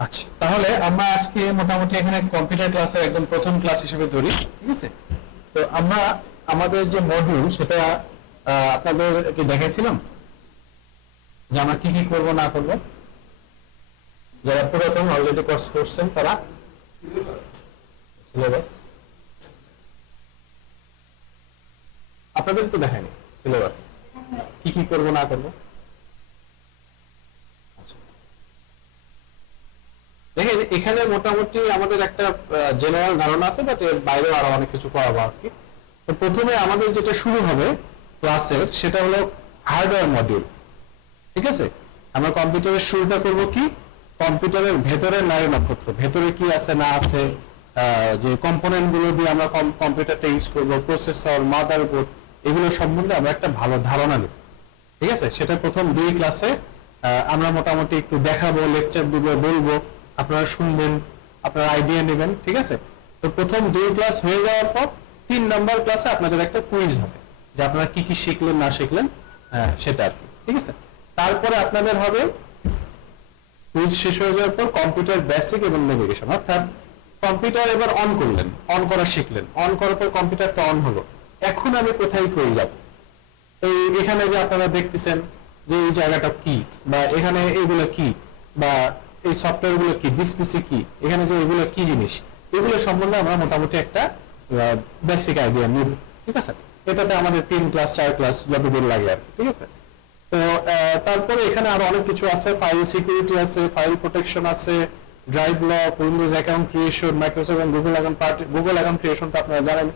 আচ্ছা, তাহলে আমরা আজকে মোটামুটি এখানে কম্পিউটার ক্লাসের একদম প্রথম ক্লাস হিসেবে ধরি, ঠিক আছে? তো আমরা আমাদের যে মডিউল সেটা আপনাদেরকে দেখাইছিলাম যে আমরা কি কি করব না করব। যারা পুরাতন অলরেডি কোর্স করছেন তারা সিলেবাস আপনাদের তো দেখায়নি। সিলেবাস কি কি করব না করব। আচ্ছা, দেখেন এখানে মোটামুটি আমাদের একটা জেনারেল ধারণা আছে, বাট এর বাইরেও আরো অনেক কিছু করাবো আর কি। তো প্রথমে আমাদের যেটা শুরু হবে ক্লাসের সেটা হলো হার্ডওয়্যার মডিউল, ঠিক আছে? আমরা কম্পিউটারের শুরুটা করব কি, কম্পিউটারের ভেতরে নারী নক্ষত্র, ভেতরে কি আছে না আছে, যে কম্পোনেন্ট গুলো দিয়ে আমরা কম্পিউটারটা ইউজ করব, প্রসেসর, মাদারবোর্ড, এগুলো সম্বন্ধে আমরা একটা ভালো ধারণা নেব, ঠিক আছে? সেটা প্রথম দুই ক্লাসে আমরা মোটামুটি একটু দেখাবো, লেকচার দিব, বলবো, আপনারা শুনবেন, আপনারা আইডিয়া নেবেন, ঠিক আছে? তো প্রথম দুই ক্লাস হয়ে যাওয়ার পর 3 নম্বর ক্লাসে আপনাদের একটা কুইজ হবে যে আপনারা কি কি শিখলেন না শিখলেন, সেটা আর কি, ঠিক আছে? তারপরে আপনাদের হবে কুইজ শেষ হয়ে যাওয়ার পর কম্পিউটার বেসিক এবং নেভিগেশন, অর্থাৎ কম্পিউটার এবার অন করলেন, অন করা শিখলেন, অন করার পর কম্পিউটারটা অন হলো, এখন আমি কোথায় কই যাব? এই এখানে যে আপনারা দেখতেছেন যে এই জায়গাটা কি, বা এখানে এগুলো কি, বা এই সফটওয়্যার গুলো কি, দিস পিসি কি, এখানে যে এগুলো কি জিনিস, এগুলো সম্বন্ধে আমরা মোটামুটি একটা বেসিক আইডিয়া নিব, ঠিক আছে? এটাতে আমাদের 3 ক্লাস 4 ক্লাস যতদূর লাগে আর কি, ঠিক আছে? তো তারপরে এখানে আরো অনেক কিছু আছে, ফাইল সিকিউরিটি আছে, ফাইল প্রোটেকশন আছে, drive lock, Windows account creation, Microsoft এবং গুগল অ্যাকাউন্ট ক্রিয়েশন তো আপনারা জানেন,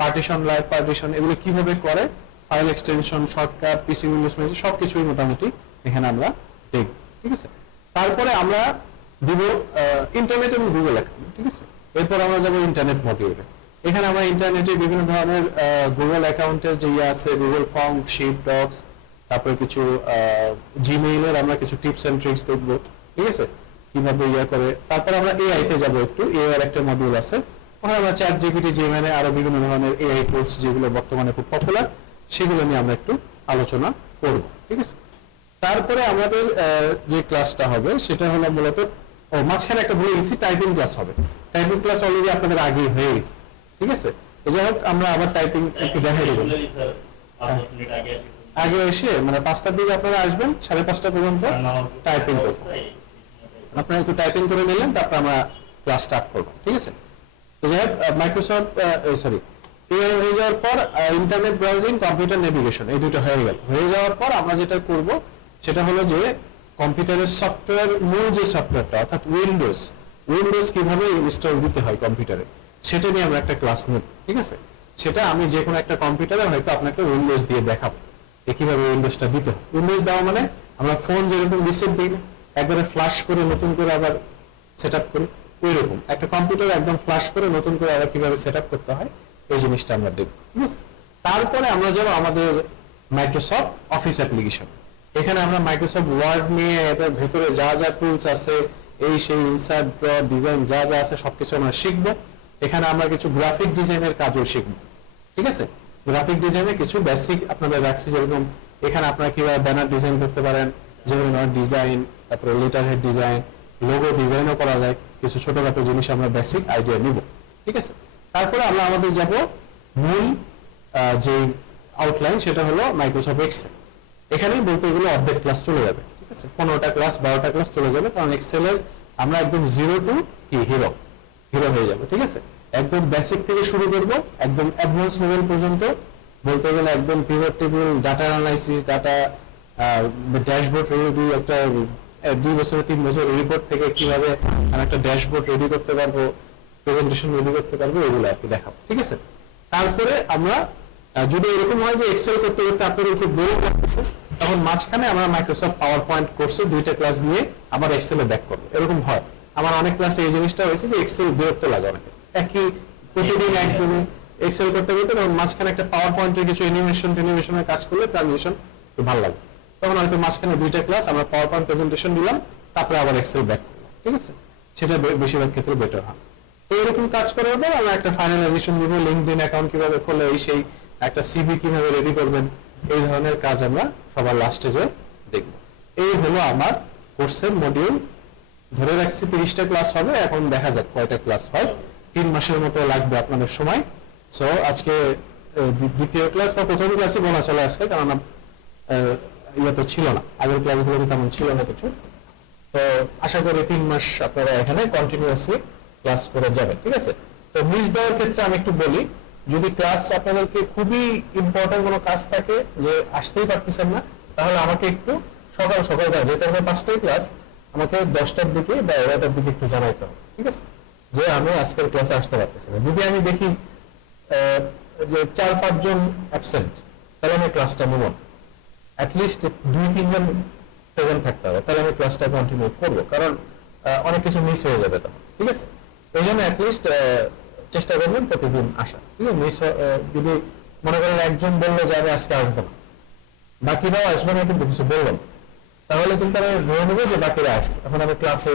পার্টিশন, লাইভ পার্টিশন, এগুলো কিভাবে করে, ফাইল এক্সটেনশন, শর্টকাট, পিসি উইন্ডোজ ম্যানেজার, সবকিছুই মোটামুটি এখানে আমরা দেখব, ঠিক আছে? তারপরে আমরা দিব ইন্টারনেট এবং গুগল অ্যাকাউন্ট, ঠিক আছে? এরপর আমরা যাব ইন্টারনেট মডিউলে। এখানে আমরা ইন্টারনেটে বিভিন্ন ধরনের গুগল অ্যাকাউন্টের যে ইয়ে আছে, গুগল ফর্ম, শিট, ডক্স, তারপরে কিছু জিমেইলের আমরা কিছু টিপস এন্ড ট্রিক্স দেখব, ঠিক আছে? কিভাবে ইয়া করে। তারপর আমরা এআই তে যাব, একটু এআই এর একটা মডিউল আছে, ওখানে আমরা চ্যাট জিপিটি, জেমিনি, আরো বিভিন্ন ধরনের এআই টুলস যেগুলো বর্তমানে খুব পপুলার, সেগুলো নিয়ে আমরা একটু আলোচনা করব, ঠিক আছে? তারপরে আমাদের যে ক্লাসটা হবে সেটা হলো মূলত, মাঝখানে একটা ভুলে গেছি, টাইপিং ক্লাস হবে। টাইপিং ক্লাস অলরেডি আপনাদের আগেই হয়ে গেছে, ঠিক আছে? যাই হোক, আমরা আবার টাইপিং একটু দেখাই দেবো। আগে এসে মানে 5টার দিকে আপনারা আসবেন, 5:30 পর্যন্ত টাইপিং করবেন। আপনারা একটু টাইপিং করে নিলেন, তারপর আমরা ক্লাস স্টার্ট করবো, ঠিক আছে? তো যাই হোক, মাইক্রোসফট সরি এআই হয়ে যাওয়ার পর ইন্টারনেট ব্রাউজিং, কম্পিউটার নেভিগেশন, এই দুটো হয়ে গেল। হয়ে যাওয়ার পর আমরা যেটা করব সেটা হলো যে কম্পিউটারের সফটওয়্যার, মূল যে সফটওয়্যারটা অর্থাৎ উইন্ডোজ কিভাবে ইনস্টল দিতে হয় কম্পিউটারে, সেটা নিয়ে আমরা একটা ক্লাস নেব, ঠিক আছে? সেটা আমি যে কোনো একটা কম্পিউটারে হয়তো আপনাকে উইন্ডোজ দিয়ে দেখাবো কিভাবে উইন্ডোজটা দিতে হয়। উইন্ডোজ দেওয়া মানে আমরা ফোন যেরকম রিসেট দিই না, একবারে ফ্লাশ করে নতুন করে আবার সেট আপ করি, ওই রকম একটা কম্পিউটার একদম ফ্লাশ করে নতুন করে আবার কিভাবে সেট আপ করতে হয়, এই জিনিসটা আমরা দেখব, ঠিক আছে? তারপরে আমরা যাব আমাদের মাইক্রোসফট অফিস অ্যাপ্লিকেশন। এখানে আমরা মাইক্রোসফট ওয়ার্ড নিয়ে এটার ভেতরে যা যা টুলস আছে, এই সেই ইনসার্ট, ড্র, ডিজাইন যা যা আছে সবকিছু আমরা শিখবো। এখানে আমরা কিছু গ্রাফিক ডিজাইনের কাজও শিখবো, ঠিক আছে? গ্রাফিক ডিজাইনে কিছু বেসিক আপনাদের রাখছি, যেরকম এখানে আপনারা কিভাবে ব্যানার ডিজাইন করতে পারেন, যেরকম ডিজাইন, তারপরে লেটার হেড ডিজাইন, লোগো ডিজাইনও করা যায়, কিছু ছোটখাটো জিনিস আমরা বেসিক আইডিয়া নিব, ঠিক আছে? তারপরে আমরা আমাদের যাব মূল যে আউটলাইন, সেটা হলো মাইক্রোসফট এক্সেল। এখানেই বলতে গেলে অর্ধেক ক্লাস চলে যাবে, ঠিক আছে? 15টা ক্লাস 12টা ক্লাস চলে যাবে, কারণ এক্সেলের আমরা একদম জিরো টু হিরো হয়ে যাবে, ঠিক আছে? একদম বেসিক থেকে শুরু করব, একদম অ্যাডভান্স লেভেল পর্যন্ত, বলতে গেলে একদম pivot table, data analysis, data dashboard ready, একটা 2 বছর 3 বছর রিপোর্ট থেকে কিভাবে একটা ড্যাশবোর্ড রেডি করতে পারবো, প্রেজেন্টেশন রেডি করতে পারবো, এগুলো আর কি দেখাবো, ঠিক আছে? তারপরে আমরা যদি এরকম হয় যে এক্সেল করতে করতে আপনাদের খুব বোর লাগতেছে, তখন মাঝখানে আমরা মাইক্রোসফট পাওয়ার পয়েন্ট কোর্সে 2টা ক্লাস নিয়ে আবার এক্সেলে ব্যাক করবো। এরকম হয়, আমার অনেক ক্লাসে এই জিনিসটা হয়েছে যে এক্সেল বিরক্ত লাগে অনেকে, একই প্রতিদিন একদমই এক্সেল করতে করতে, তখন মাঝখানে একটা পাওয়ার পয়েন্টের কিছু টেনিমেশনের কাজ করলে ট্রানজিশন একটু ভালো লাগে, তখন হয়তো মাঝখানে 2টা ক্লাস আমরা পাওয়ার পয়েন্ট প্রেজেন্টেশন দিলাম, তারপরে আবার এক্সেল ব্যাক করলাম, ঠিক আছে? সেটা বেশিরভাগ ক্ষেত্রে বেটার হয়। তো এরকম কাজ করার পর আমরা একটা ফাইনালাইজেশন দিব, লিঙ্কডইন অ্যাকাউন্ট কিভাবে খোলে, এই সেই একটা সিভি কিভাবে রেডি করবেন, এই ধরনের কাজ আমরা সবার লাস্টে যে দেখব। এই হলো আমার কোর্সের মডিউল ধরে রাখছি 30টা ক্লাস হবে, এখন দেখা যাক কয়টা ক্লাস হয়। 3 মাসের মতো লাগবে আপনাদের সময়। সো আজকে দ্বিতীয় ক্লাস বা প্রথম ক্লাসে বলা চলে আসছে, কারণ ইয়ে তো ছিল না, আগের ক্লাসগুলো তেমন ছিল না কিছু। তো আশা করি 3 মাস আপনারা এখানে কন্টিনিউয়াসলি ক্লাস করে যাবেন, ঠিক আছে। তো মিস দেওয়ার ক্ষেত্রে আমি একটু বলি, যদি ক্লাস আপনাদেরকে খুবই ইম্পর্টেন্ট কোনো কাজ থাকে যে আসতেই পারতেছেন না, তাহলে আমাকে একটু সকাল সকাল যান, যেটা হবে 5টায় ক্লাস, আমাকে 10টার দিকে বা 11টার দিকে একটু জানাইতে হবে, ঠিক আছে, যে আমি আজকের ক্লাসে আসতে পারতেছি না। যদি আমি দেখি যে 4-5 জন অ্যাবসেন্ট, তাহলে আমি ক্লাসটা নেব না। অ্যাটলিস্ট 2-3 জন প্রেজেন্ট থাকতে হবে, তাহলে আমি ক্লাসটা কন্টিনিউ করবো, কারণ অনেক কিছু মিস হয়ে যাবে তখন, ঠিক আছে। এই জন্য অ্যাটলিস্ট চেষ্টা করবেন প্রতিদিন আসা, ঠিক আছে। মিস যদি মনে করেন একজন বললো যে আমি আজকে আসবো না, বাকিরাও আসবে না কিন্তু কিছু বললাম, তাহলে কিন্তু আমি ধরে নেবো যে বাকিরা আসবে, এখন আমি ক্লাসে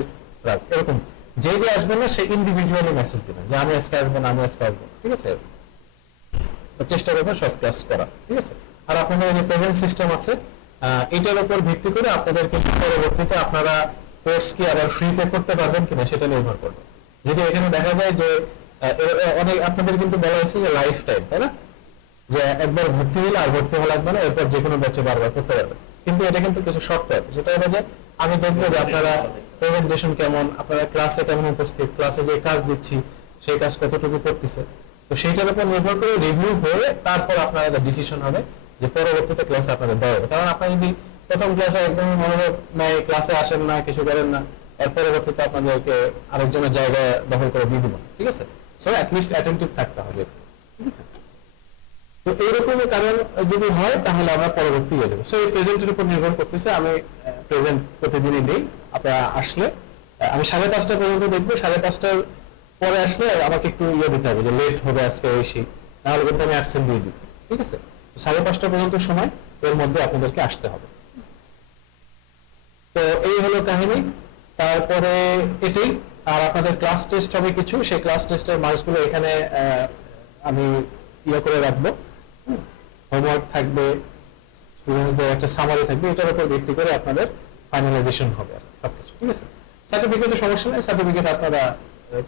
রাখ, এরকম যে যে আসবে না সে ইন্ডিভিজুয়ালি মেসেজ দেবেন যে আমি আজকে আসবো না, আমি আজকে আসবো, ঠিক আছে। চেষ্টা করবেন সব ক্লাস করা, ঠিক আছে। আর আপনাদের যে প্রেজেন্ট সিস্টেম আছে, এটার উপর ভিত্তি করে আপনাদের কিন্তু পরবর্তীতে আপনারা কোর্স কি আবার ফ্রিতে করতে পারবেন কিনা সেটা নির্ভর করবে। যদি এখানে দেখা যায় যে অনেক আপনাদের কিন্তু বলা হয়েছে যে লাইফ টাইম, তাই না, যে একবার ভর্তি হলে আর ভর্তি হওয়া লাগবে না, এরপর যে কোনো ব্যাচে বারবার করতে পারবেন। কিন্তু এটা কিন্তু কিছু শর্ত আছে, সেটা হলো যে আমি দেখবো যে আপনারা প্রেজেন্টেশন কেমন, আপনারা ক্লাসে কেমন উপস্থিত, ক্লাসে যে কাজ দিচ্ছি সেই কাজ কতটুকু করতেছে, তো সেইটার উপর নির্ভর করে রিভিউ হয়ে তারপর আপনাদের ডিসিশন হবে যে পরবর্তীতে ক্লাসে আপনাদের দেওয়া হবে। কারণ আপনারা যদি প্রথম ক্লাসে একদম মনোযোগ নাই, ক্লাসে আসেন না, কিছু করেন না, এর পরবর্তীতে আপনাদেরকে আরেকজনের জায়গায় দখল করে দিয়ে দিবেন, ঠিক আছে। সো অ্যাটলিস্ট অ্যাটেন্টিভ থাকতে হবে, ঠিক আছে। তো এইরকম কারণ যদি হয় তাহলে আমরা পরবর্তী ইয়ে দেবো। সো এই প্রেজেন্টের উপর নির্ভর করতেছে, আমি প্রেজেন্ট প্রতিদিনই দিই। আপনারা আসলে আমি 5:30 পর্যন্ত দেখবো, 5:30 পরে আসলে আমাকে একটু ইয়ে দিতে হবে যে লেট হবে আজকে এসে, তাহলে কিন্তু আমি অ্যাবসেন্ট দিয়ে দিই, ঠিক আছে। 5:30 পর্যন্ত সময়, এর মধ্যে আপনাদেরকে আসতে হবে। তো এই হলো কাহিনী। তারপরে এটাই, আর আপনাদের ক্লাস টেস্ট হবে কিছু, সেই ক্লাস টেস্টের মার্কসগুলো এখানে আমি ইয়ে করে রাখবো। হোমওয়ার্ক থাকবে, স্টুডেন্টসদের একটা সামারি থাকবে, এটার উপর ভিত্তি করে আপনাদের ফাইনালাইজেশন হবে আর সবকিছু, ঠিক আছে। সার্টিফিকেটের সমস্যা নেই, সার্টিফিকেট আপনারা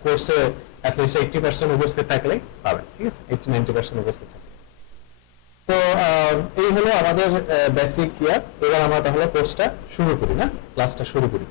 কোর্সে অ্যাটলিস্ট 80% উপস্থিত থাকলেই পাবেন, ঠিক আছে, 80-90% উপস্থিত থাকবে। তো এই হলো আমাদের বেসিক ইয়ার। এবার আমরা তাহলে কোর্সটা শুরু করি, না ক্লাসটা শুরু করি।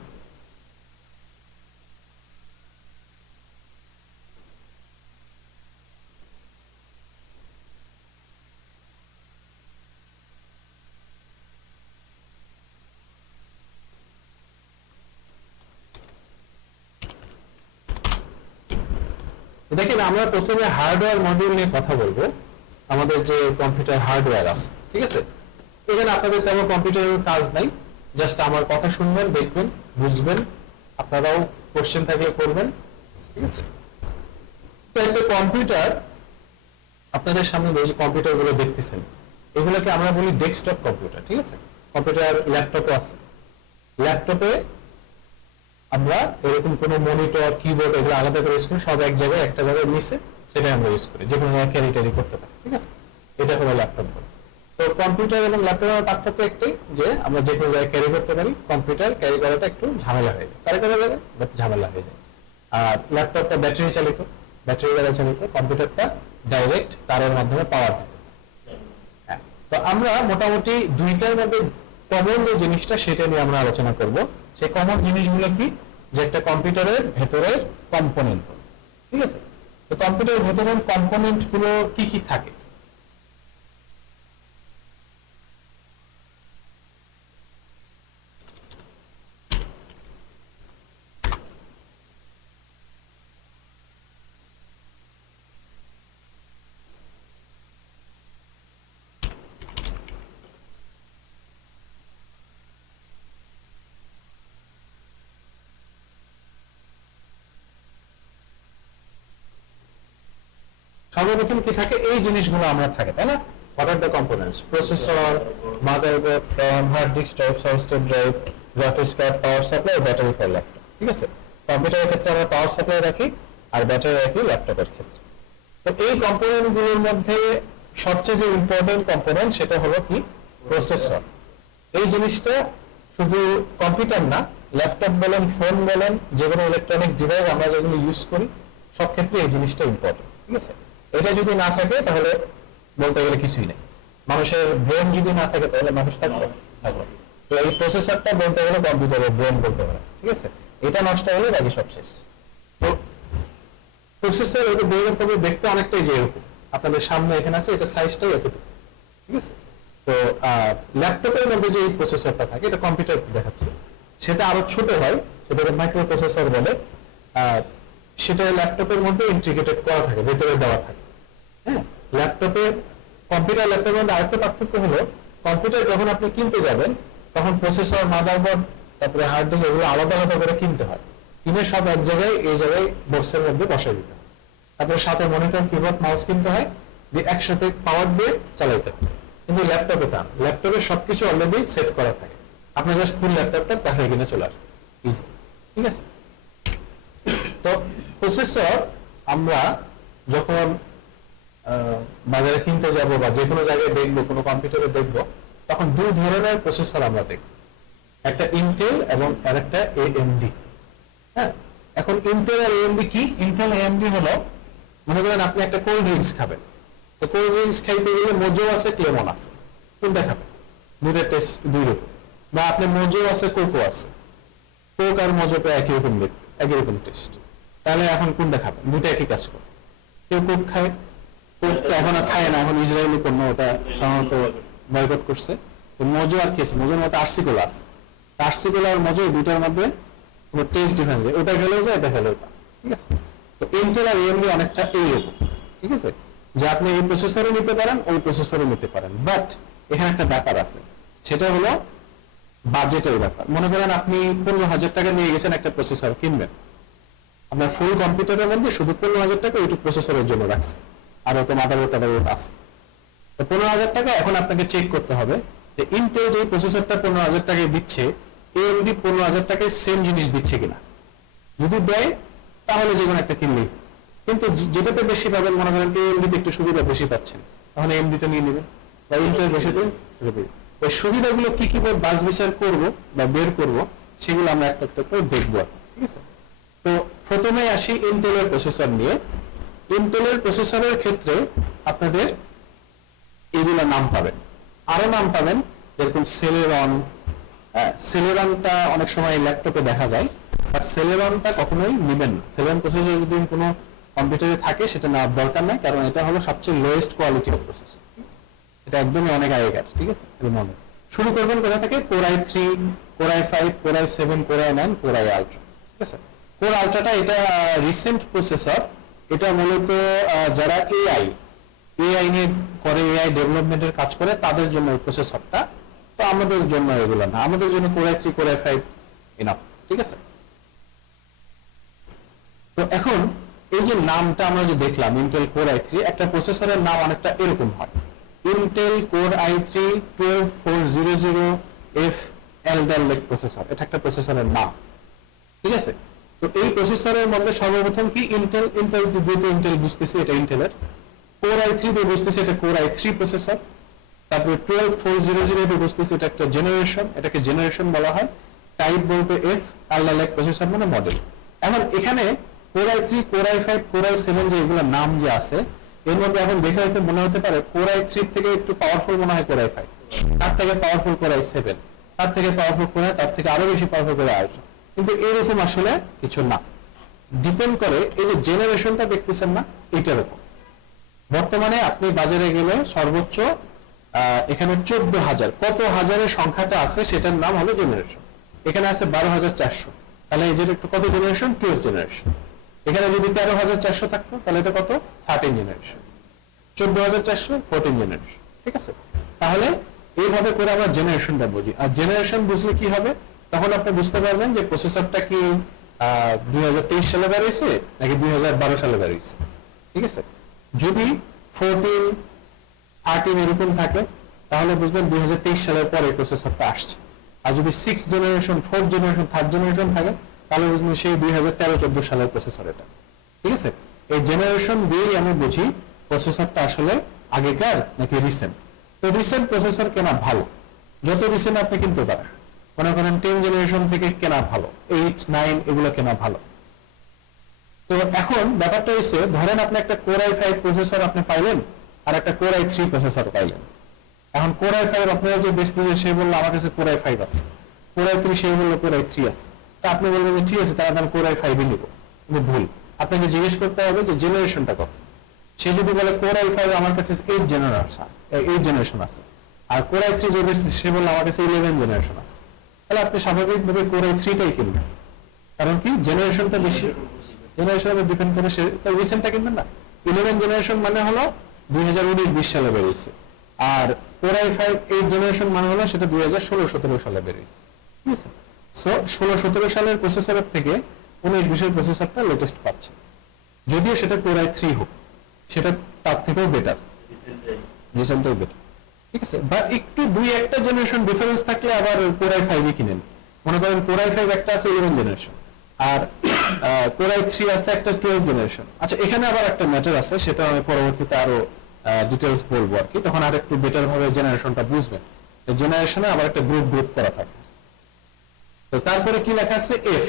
দেখেন, আমরা প্রথমে হার্ডওয়্যার মডিউল নিয়ে কথা বলবো, আমাদের যে কম্পিউটার হার্ডওয়্যার আছে, ঠিক আছে। এখানে আপনাদের তেমন কম্পিউটারের কাজ নাই, জাস্ট আমার কথা শুনবেন, দেখবেন, বুঝবেন, আপনারাও কোশ্চেন থাকলে করবেন, ঠিক আছে। তো একটা কম্পিউটার, আপনাদের সামনে যে কম্পিউটার গুলো দেখতেছেন, এগুলোকে আমরা বলি ডেস্কটপ কম্পিউটার, ঠিক আছে। কম্পিউটার ল্যাপটপও আছে, ল্যাপটপে আমরা এরকম কোনো মনিটর, কিবোর্ড এগুলো আলাদা করে ইউজ করি, সব এক জায়গায় একটা জায়গায় মিশে সেটাই আমরা ইউজ করি, যে কোনো ক্যারি ট্যারি করতে পারি, ঠিক আছে। এটা হলো ল্যাপটপ। তো কম্পিউটার এবং ল্যাপটপের পার্থক্য একটাই, যে আমরা যে কোনো জায়গায় ক্যারি করতে পারি। কম্পিউটার ক্যারি করাটা একটু ঝামেলা হয়ে যায়, ক্যারি করা যাবে বাট ঝামেলা হয়ে যায়। আর ল্যাপটপটা ব্যাটারি চালিত, ব্যাটারি দ্বারা চালিত, কম্পিউটারটা ডাইরেক্ট তারের মাধ্যমে পাওয়ার দিতে। হ্যাঁ, তো আমরা মোটামুটি দুইটার মধ্যে কমন যে জিনিসটা সেটা নিয়ে আমরা আলোচনা করব। সেই কমন জিনিসগুলো কি, যে একটা কম্পিউটারের ভেতরের কম্পোনেন্ট, ঠিক আছে। তো কম্পিউটারের ভেতরের কম্পোনেন্ট গুলো কি কি থাকে। সর্বপ্রথম কি থাকে, এই জিনিসগুলো আমরা থাকে, তাই না। What are the components? Processor, motherboard, RAM, hard disk drive, solid state drive, graphics card, power supply, battery for laptop, ঠিক আছে। কম্পিউটারের ক্ষেত্রে আমরা পাওয়ার সাপ্লাই রাখি আর ব্যাটারি রাখি ল্যাপটপের ক্ষেত্রে। তো এই কম্পোনেন্ট গুলোর মধ্যে সবচেয়ে যে ইম্পর্টেন্ট কম্পোনেন্ট সেটা হলো কি, প্রসেসর। এই জিনিসটা শুধু কম্পিউটার না, ল্যাপটপ বলেন, ফোন বলেন, যে কোনো ইলেকট্রনিক ডিভাইস আমরা যেগুলো ইউজ করি সব ক্ষেত্রে এই জিনিসটা ইম্পর্টেন্ট। ঠিক আছে, এটা যদি না থাকে তাহলে বলতে গেলে কিছুই নেই। মানুষের ব্রেন যদি না থাকে তাহলে মানুষ থাকবে থাকবে। তো এই প্রসেসরটা বলতে গেলে কম্পিউটারের ব্রেন বলতে পারে। ঠিক আছে, এটা নষ্ট হলে বাকি সব শেষ। তো প্রসেসর এটা বইয়ের তবে দেখতে অনেকটাই যে এরকম আপনাদের সামনে এখানে আছে, এটা সাইজটাই এতটুকু। ঠিক আছে, তো ল্যাপটপের মধ্যে যে প্রসেসরটা থাকে এটা কম্পিউটার দেখাচ্ছে, সেটা আরো ছোট হয়, সেটাকে মাইক্রো প্রসেসর বলে। সেটা ল্যাপটপের মধ্যে ইন্টিগ্রেটেড করা থাকে, ভেতরে দেওয়া থাকে। হ্যাঁ, ল্যাপটপে কম্পিউটার ল্যাপটপের মধ্যে আরেকটা পার্থক্য হলো, কম্পিউটার যখন আপনি কিনতে যাবেন তখন প্রসেসর, মাদারবোর্ড, তারপরে হার্ড ডিস্ক এগুলো আলাদা আলাদা করে কিনতে হয়। কিনে সব এক জায়গায় এই জায়গায় বক্সের মধ্যে বসাই দিতে হয়। তারপরে সাথে মনিটর, কিবোর্ড, মাউস কিনতে হয়, দিয়ে একসাথে পাওয়ার দিয়ে চালাইতে হয়। কিন্তু ল্যাপটপে তা, ল্যাপটপে সবকিছু অলরেডি সেট করা থাকে, আপনি জাস্ট ফুল ল্যাপটপটা তাহলে কিনে চলে আসবে ইজি। ঠিক আছে, তো প্রসেসর আমরা যখন বাজারে কিনতে যাব বা যে কোনো জায়গায় দেখবো, কোনো কম্পিউটারে দেখবো, তখন দুই ধরনের প্রসেসর আমরা দেখবো, একটা ইন্টেল এবং আরেকটা এএমডি। হ্যাঁ, এখন ইন্টেল আর এএমডি কি? ইন্টেল এএমডি হলো, মনে করেন আপনি একটা কোল্ড ড্রিঙ্কস খাবেন, তো কোল্ড ড্রিঙ্কস খাইতে গেলে মোজো আছে, ক্লেমন আছে, কোনটা খাবেন? দুইটার টেস্ট দুই রকম। বা আপনি মোজো আছে, কোকো আছে, কোক আর মোজোটা একই রকম দেখতে, একই রকম টেস্ট, তাহলে এখন কোনটা খাবেন? দুইটা একই কাজ করে। কেউ কোক খায়, কোক তো এখন আর খায় না, এখন ইসরায়েলি পণ্য, ওটা সাধারণত বয়কট করছে। তো মোজো আর কেস, মোজোর মধ্যে আরসিকোলা আছে, আরসিকোলা আর মোজো দুইটার মধ্যে টেস্ট ডিফারেন্স, ওটা খেলেও যায়, এটা খেলেও যায়। ঠিক আছে, তো ইন্টেল আর এএমডি অনেকটা এইরকম। ঠিক আছে, যে আপনি এই প্রসেসরও নিতে পারেন, ওই প্রসেসরও নিতে পারেন, বাট এখানে একটা ব্যাপার আছে, সেটা হলো বাজেটের ব্যাপার। মনে করেন আপনি 15,000 টাকা নিয়ে গেছেন একটা প্রসেসর কিনবেন, আপনার ফুল কম্পিউটারের মধ্যে শুধু 15,000 টাকা ওইটুকু প্রসেসরের জন্য রাখছে, আর ওটা মাদারবোর্ড টাদারবোর্ড আছে। তো 15,000 টাকা এখন আপনাকে চেক করতে হবে যে ইন্টেল যে প্রসেসরটা 15,000 টাকায় দিচ্ছে, এএমডি 15,000 টাকায় সেম জিনিস দিচ্ছে কিনা। যদি দেয় তাহলে যে কোনো একটা কিনলেই, কিন্তু যেটাতে বেশি পাবেন, মনে করেন এএমডিতে একটু সুবিধা বেশি পাচ্ছেন, তখন এএমডিটা নিয়ে নেবেন, বা ইন্টেল বেশি দেন। ওই সুবিধাগুলো কি কি বাছ বিচার করবো বা বের করবো, সেগুলো আমরা একটা একটা করে দেখবো। ঠিক আছে, তো প্রথমে আসি ইন্টেলের প্রসেসর নিয়ে। ইন্টেলের প্রসেসরের ক্ষেত্রে আপনাদের এগুলো নাম পাবেন, আরো নাম পাবেন, যেরকম সেলেরন। সেলেরনটা অনেক সময় ল্যাপটপে দেখা যায়, বাট সেলেরনটা কখনোই নেবেন না। সেলেরন প্রসেসর যদি কোনো কম্পিউটারে থাকে সেটা নেওয়ার দরকার নাই, কারণ এটা হলো সবচেয়ে লোয়েস্ট কোয়ালিটির প্রসেসর। এটা একদমই অনেক আগেকার। ঠিক আছে, মনে শুরু করবেন কোথা থেকে? Core i3, core i5, core i7, core i9, core i ultra. ঠিক আছে, কোর আলট্রাটা এটা রিসেন্ট প্রসেসর। এটা মূলত যারা এআই নিয়ে করে, এআই ডেভেলপমেন্টের কাজ করে, তাদের জন্য এই প্রসেসরটা। তো আমাদের জন্য এগুলো না, আমাদের জন্য core i3, core i5 enough. ঠিক আছে, তো এখন এই যে নামটা আমরা যে দেখলাম ইন্টেল কোর i3, একটা প্রসেসরের নাম অনেকটা এরকম হয়, Intel core i3 12400F elder processor. এটা একটা প্রসেসরের নাম। ঠিক আছে, তো এই প্রসেসরের মধ্যে সর্বপ্রথম কি ইন্টেল দুটো ইন্টেল বুঝতেছি, এটা ইন্টেলের। কোর i3 দিয়ে বুঝতেছি এটা কোর i3 প্রসেসর। তারপরে 12400 দিয়ে বুঝতেছি এটা একটা জেনারেশন, এটাকে জেনারেশন বলা হয়। টাইপ বলতে এফ, এলডার প্রসেসর মানে মডেল। এখন এখানে core i3, core i5, core i7 যে এগুলো নাম যে আছে, এর মধ্যে এখন দেখে হয়তো মনে হতে পারে কোর i3 থেকে একটু পাওয়ারফুল মনে হয় কোর i5, তার থেকে পাওয়ারফুল কোর i7, তার থেকে পাওয়ারফুল কোর i, তার থেকে আরো বেশি পাওয়ারফুল কোর i8। কিন্তু এরকম আসলে কিছু না, ডিপেন্ড করে এই যে জেনারেশনটা দেখতেছেন না, এটার উপর। বর্তমানে আপনি বাজারে গেলে সর্বোচ্চ এখানে 14,000, কত হাজারের সংখ্যাটা আছে সেটার নাম হলো জেনারেশন। এখানে আছে 12,400, তাহলে এই যে একটু কত জেনারেশন? 12 জেনারেশন। এখানে যদি 13,400 থাকতো তাহলে এটা কত? 13 জেনারেশন। 14,400, 14 জেনারেশন। ঠিক আছে, তাহলে এইভাবে করে আমরা জেনারেশনটা বুঝি। আর জেনারেশন বুঝলে কি হবে, তখন আপনি বুঝতে পারবেন যে প্রসেসরটা কি 2023 সালে বেরিয়েছে নাকি 2012 সালে বেরিয়েছে। ঠিক আছে, যদি 14, 13 এরকম থাকে তাহলে বুঝবেন 2023 সালের পরে প্রসেসরটা আসছে। আর যদি 6 জেনারেশন, 4 জেনারেশন, 3rd জেনারেশন থাকে তাহলে বুঝবেন সেই 2013-14 সালের প্রসেসর এটা। ঠিক আছে, এই জেনারেশন দিয়েই আমি বুঝি প্রসেসরটা আসলে আগেকার নাকি রিসেন্ট। তো রিসেন্ট প্রসেসর কেনা ভালো, যত রিসেন্ট আপনি কিনতে পারেন। মনে করেন 10 জেনারেশন থেকে কেনা ভালো, 8 9 এগুলো কেনা ভালো। তো এখন ব্যাপারটা হচ্ছে ধরেন আপনি একটা Core i5 প্রসেসর আপনি পাইলেন আর একটা Core i3 প্রসেসর পাইলেন। এখন Core i5 আপনারা যে বেচতেছে সে বলল আমার কাছে Core i5 আছে, Core i3 সে বলল Core i3 আছে। তা আপনি বলবেন যে ঠিক আছে তাহলে আমি Core i5 ই নিব, কিন্তু ভুল। আপনাকে জিজ্ঞেস করতে হবে যে জেনারেশনটা কত। সে যদি বলে Core i5 আমার কাছে 8 জেনারেশন আছে, আর Core i3 যে বেচতেছে সে বলল আমার কাছে 11 জেনারেশন আছে, তাহলে আপনি স্বাভাবিকভাবে Core i3 টাই কিনবেন। কারণ কি জেনারেশনটা বেশি, জেনারেশন উপর ডিপেন্ড করে সে তার রিসেন্টটা কিনবেন না। 11 জেনারেশন মানে হলো 2019-20 সালে বেরিয়েছে, আর Core i5 8 জেনারেশন মানে হলো সেটা 2016-17 সালে বেরিয়েছে, ঠিক আছে। সো 16-17 সালের প্রসেসরের থেকে 19-20 এর প্রসেসরটা লেটেস্ট পাচ্ছে, যদিও সেটা Core i3 হোক, সেটা তার থেকেও বেটার, রিসেন্টটাই বেটার, ঠিক আছে। বা একটু 2-1টা জেনারেশন ডিফারেন্স থাকলে আবার Core i5 ই কিনেন। মনে করেন Core i5 একটা আছে 11 জেনারেশন আর Core i3 আছে একটা 12 জেনারেশন। আচ্ছা, এখানে আবার একটা ম্যাটার আছে, সেটা আমি পরবর্তীতে আরো ডিটেইলস বলবো আর কি, তখন আর একটু বেটার ভাবে জেনারেশনটা বুঝবেন। জেনারেশনে আবার একটা গ্রুপ করা থাকে। তো তারপরে কি লেখা আছে এফ,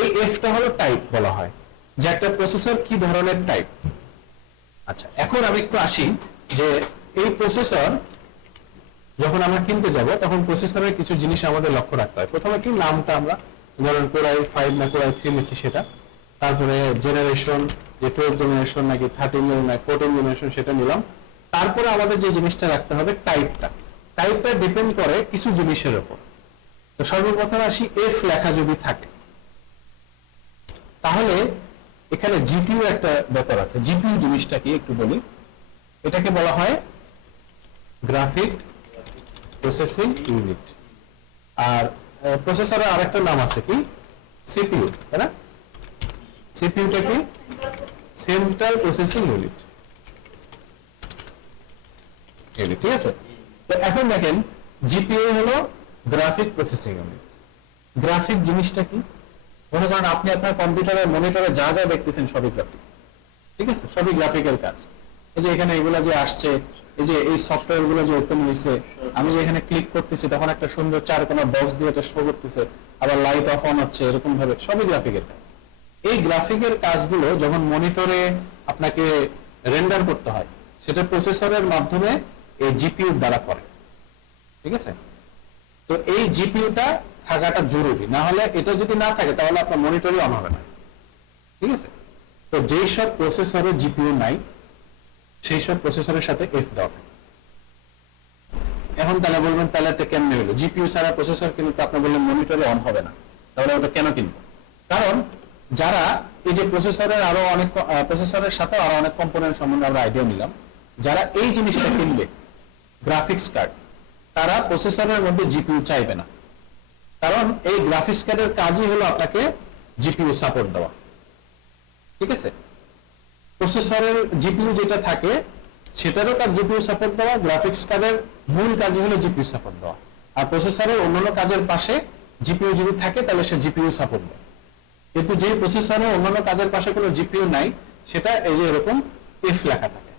এই এফটা হলো টাইপ বলা হয়, যে একটা প্রসেসর কি ধরনের টাইপ। আচ্ছা, এখন আমি একটু আসি যে এই প্রসেসর যখন আমরা কিনতে যাব তখন প্রসেসরের কিছু জিনিস আমাদের লক্ষ্য রাখতে হয়। প্রথমে কি নামটা, আমরা ধরেন Core i5 না Core i3 নিচ্ছি সেটা, তারপরে জেনারেশন যে 12 জেনারেশন নাকি 13 জেনারেশন নাকি 14 জেনারেশন সেটা নিলাম। তারপরে আমাদের যে জিনিসটা রাখতে হবে টাইপটা ডিপেন্ড করে কিছু জিনিসের উপর। তো সর্বপ্রথম আসি এফ লেখা যদি থাকে, তাহলে এখানে জিপিইউ একটা ব্যাপার আছে। জিপিইউ জিনিসটা কি একটু বলি, এটাকে বলা হয় গ্রাফিক প্রসেসিং ইউনিট। আর প্রসেসরের আরেকটা নাম আছে কি, সিপিইউ, তাই না? সিপিইউটা কি, সেন্ট্রাল প্রসেসিং ইউনিট, ঠিক আছে। তো এখন দেখেন জিপিইউ হলো গ্রাফিক প্রসেসিং ইউনিট। গ্রাফিক জিনিসটা কি, মনে করেন আপনি আপনার কম্পিউটারের মনিটরে যা যা দেখতেছেন সবই গ্রাফিক, ঠিক আছে, সবই গ্রাফিক্যাল কাজ। এই যে এখানে এগুলা যে আসছে, এই যে এই সফটওয়্যার গুলো যে ওপেন হয়েছে, আমি যে এখানে ক্লিক করতেছি তখন একটা সুন্দর চারকোনা বক্স দিয়ে এটা শো করতেছে, আবার লাইট অফ অন হচ্ছে, এরকম ভাবে সবই গ্রাফিকের কাজ। এই গ্রাফিকের কাজগুলো যখন মনিটরে আপনাকে রেন্ডার করতে হয়, সেটা প্রসেসরের মাধ্যমে এই জিপিইউ দ্বারা করে, ঠিক আছে। তো এই জিপিইউটা থাকাটা জরুরি, না হলে এটা যদি না থাকে তাহলে আপনার মনিটরই অন হবে না, ঠিক আছে। তো যেই সব প্রসেসরে জিপিইউ নাই সেই সব প্রসেসরের সাথে এফ দেওয়া থাকে। এখন তাহলে বলবেন তাহলে এটা কেমনে হলো, জিপিইউ ছাড়া প্রসেসর কিন্তু আপনি বললেন মনিটরে অন হবে না, তাহলে ওটা কেন কিনবো? কারণ যারা এই যে প্রসেসরের আরো অনেক প্রসেসরের সাথে আরো অনেক কম্পোনেন্ট সম্বন্ধে আমরা আইডিয়া নিলাম, যারা এই জিনিসটা কিনবে গ্রাফিক্স কার্ড, তারা প্রসেসরের মধ্যে জিপিইউ চাইবে না। কারণ এই গ্রাফিক্স কার্ডের কাজই হলো আপনাকে জিপিইউ সাপোর্ট দেওয়া, ঠিক আছে। প্রসেসরের জিপিইউ যেটা থাকে সেটারও কাজ জিপিইউ সাপোর্ট দেওয়া, গ্রাফিক্স কার্ডের মূল কাজই হলো জিপিইউ সাপোর্ট দেওয়া। আর প্রসেসরের অন্যান্য কাজের পাশে জিপিইউ যদি থাকে তাহলে সে জিপিইউ সাপোর্ট দেয়। কিন্তু যে প্রসেসরে অন্যান্য কাজের পাশে কোনো জিপিইউ নাই, সেটা এই যে এরকম এফ লেখা থাকে।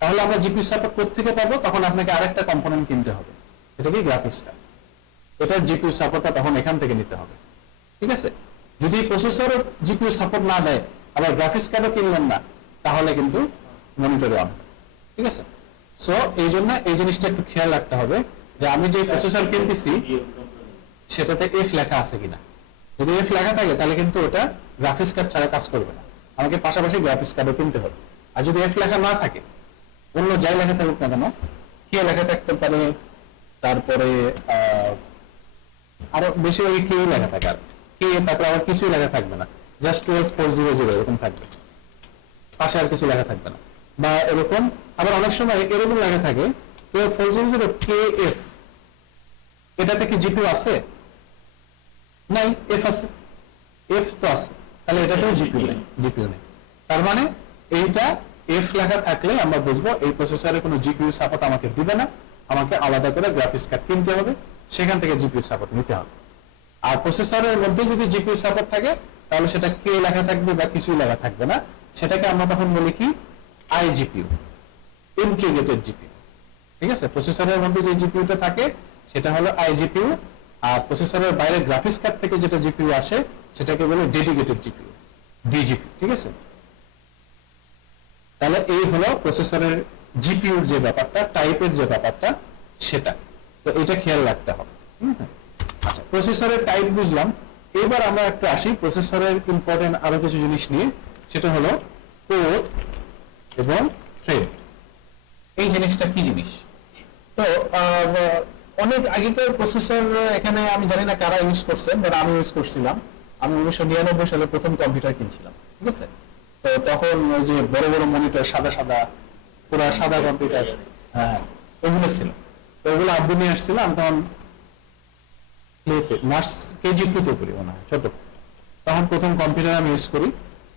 তাহলে আমরা জিপিইউ সাপোর্ট কোত্থেকে পাবো? তখন আপনাকে আরেকটা কম্পোনেন্ট কিনতে হবে, এটা কি গ্রাফিক্স কার্ড, এটার জিপিইউ সাপোর্টটা তখন এখান থেকে নিতে হবে, ঠিক আছে। যদি প্রসেসর জিপিইউ সাপোর্ট না দেয়, আবার গ্রাফিক্স কার্ডও কিনলেন না, তাহলে কিন্তু মনিটরে অন, ঠিক আছে। সো এই জন্য এই জিনিসটা একটু খেয়াল রাখতে হবে যে আমি যে প্রসেসর কিনতেছি সেটাতে এফ লেখা আছে কিনা। যদি এফ লেখা থাকে তাহলে কিন্তু ওটা গ্রাফিক্স কার্ড ছাড়া কাজ করবে না, আমাকে পাশাপাশি গ্রাফিক্স কার্ডও কিনতে হবে। আর যদি এফ লেখা না থাকে, অন্য যাই লেখা থাকুক না কেন, কে লেখা থাকতে পারে, তারপরে আরো বেশিরভাগই কে লেখা থাকে, আর কে তারপরে আবার কিছুই লেখা থাকবে না, জাস্ট 12400 এরকম থাকবে, পাশে আর কিছু লেখা থাকবে না। বা এরকম আবার অনেক সময় এরকম লেখা থাকে 12400 KF, এটাতে কি জিপিইউ আছে? নাই, এফ আছে, এফ তো আছে, তাহলে এটাতেও জিপিইউ নেই, জিপিইউ নেই। তার মানে এইটা এফ লেখা থাকলে আমরা বুঝবো এই প্রসেসরে কোনো জিপিইউ সাপোর্ট আমাকে দিবে না, আমাকে আলাদা করে গ্রাফিক্স কার্ড কিনতে হবে, সেখান থেকে জিপিইউ সাপোর্ট নিতে হবে। আর প্রসেসরের মধ্যে যদি জিপিইউ সাপোর্ট থাকে তাহলে সেটা কে লেখা থাকবে বা কিছুই লেখা থাকবে না, সেটাকে আমরা তখন বলি কি আইজিপিইউ, ইন্টিগ্রেটেড জিপিইউ, ঠিক আছে। প্রসেসরের মধ্যে যে জিপিইউটা থাকে সেটা হলো iGPU, আর প্রসেসরের বাইরে গ্রাফিক্স কার্ড থেকে যেটা জিপিইউ আসে সেটাকে বলে ডেডিকেটেড জিপিইউ, ডিজিপি। ঠিক আছে, তাহলে এই হলো প্রসেসরের জিপিইউর যে ব্যাপারটা, টাইপের যে ব্যাপারটা সেটা। তো এটা খেয়াল রাখতে হবে। আচ্ছা, প্রসেসরের টাইপ বুঝলাম, এবার আমরা একটু আসি প্রসেসরের ইম্পর্টেন্ট আরো কিছু জিনিস নিয়ে, সেটা হলো কোর এবং থ্রেড। এই জিনিসটা কি জিনিস? তো অনেক আগেকার প্রসেসর এখানে আমি জানি না কারা ইউজ করছেন, বাট আমি ইউজ করছিলাম। আমি 1999 সালে প্রথম কম্পিউটার কিনছিলাম, ঠিক আছে? তো তখন ওই যে বড় বড় মনিটর, সাদা সাদা পুরা সাদা কম্পিউটার, হ্যাঁ ওগুলো ছিল। তো ওগুলো আব্বু নিয়ে আসছিল, আমি তখন মার্চ কেজি 2 তে পড়ি মনে হয়, ছোট। তখন প্রথম কম্পিউটার আমি ইউজ করি।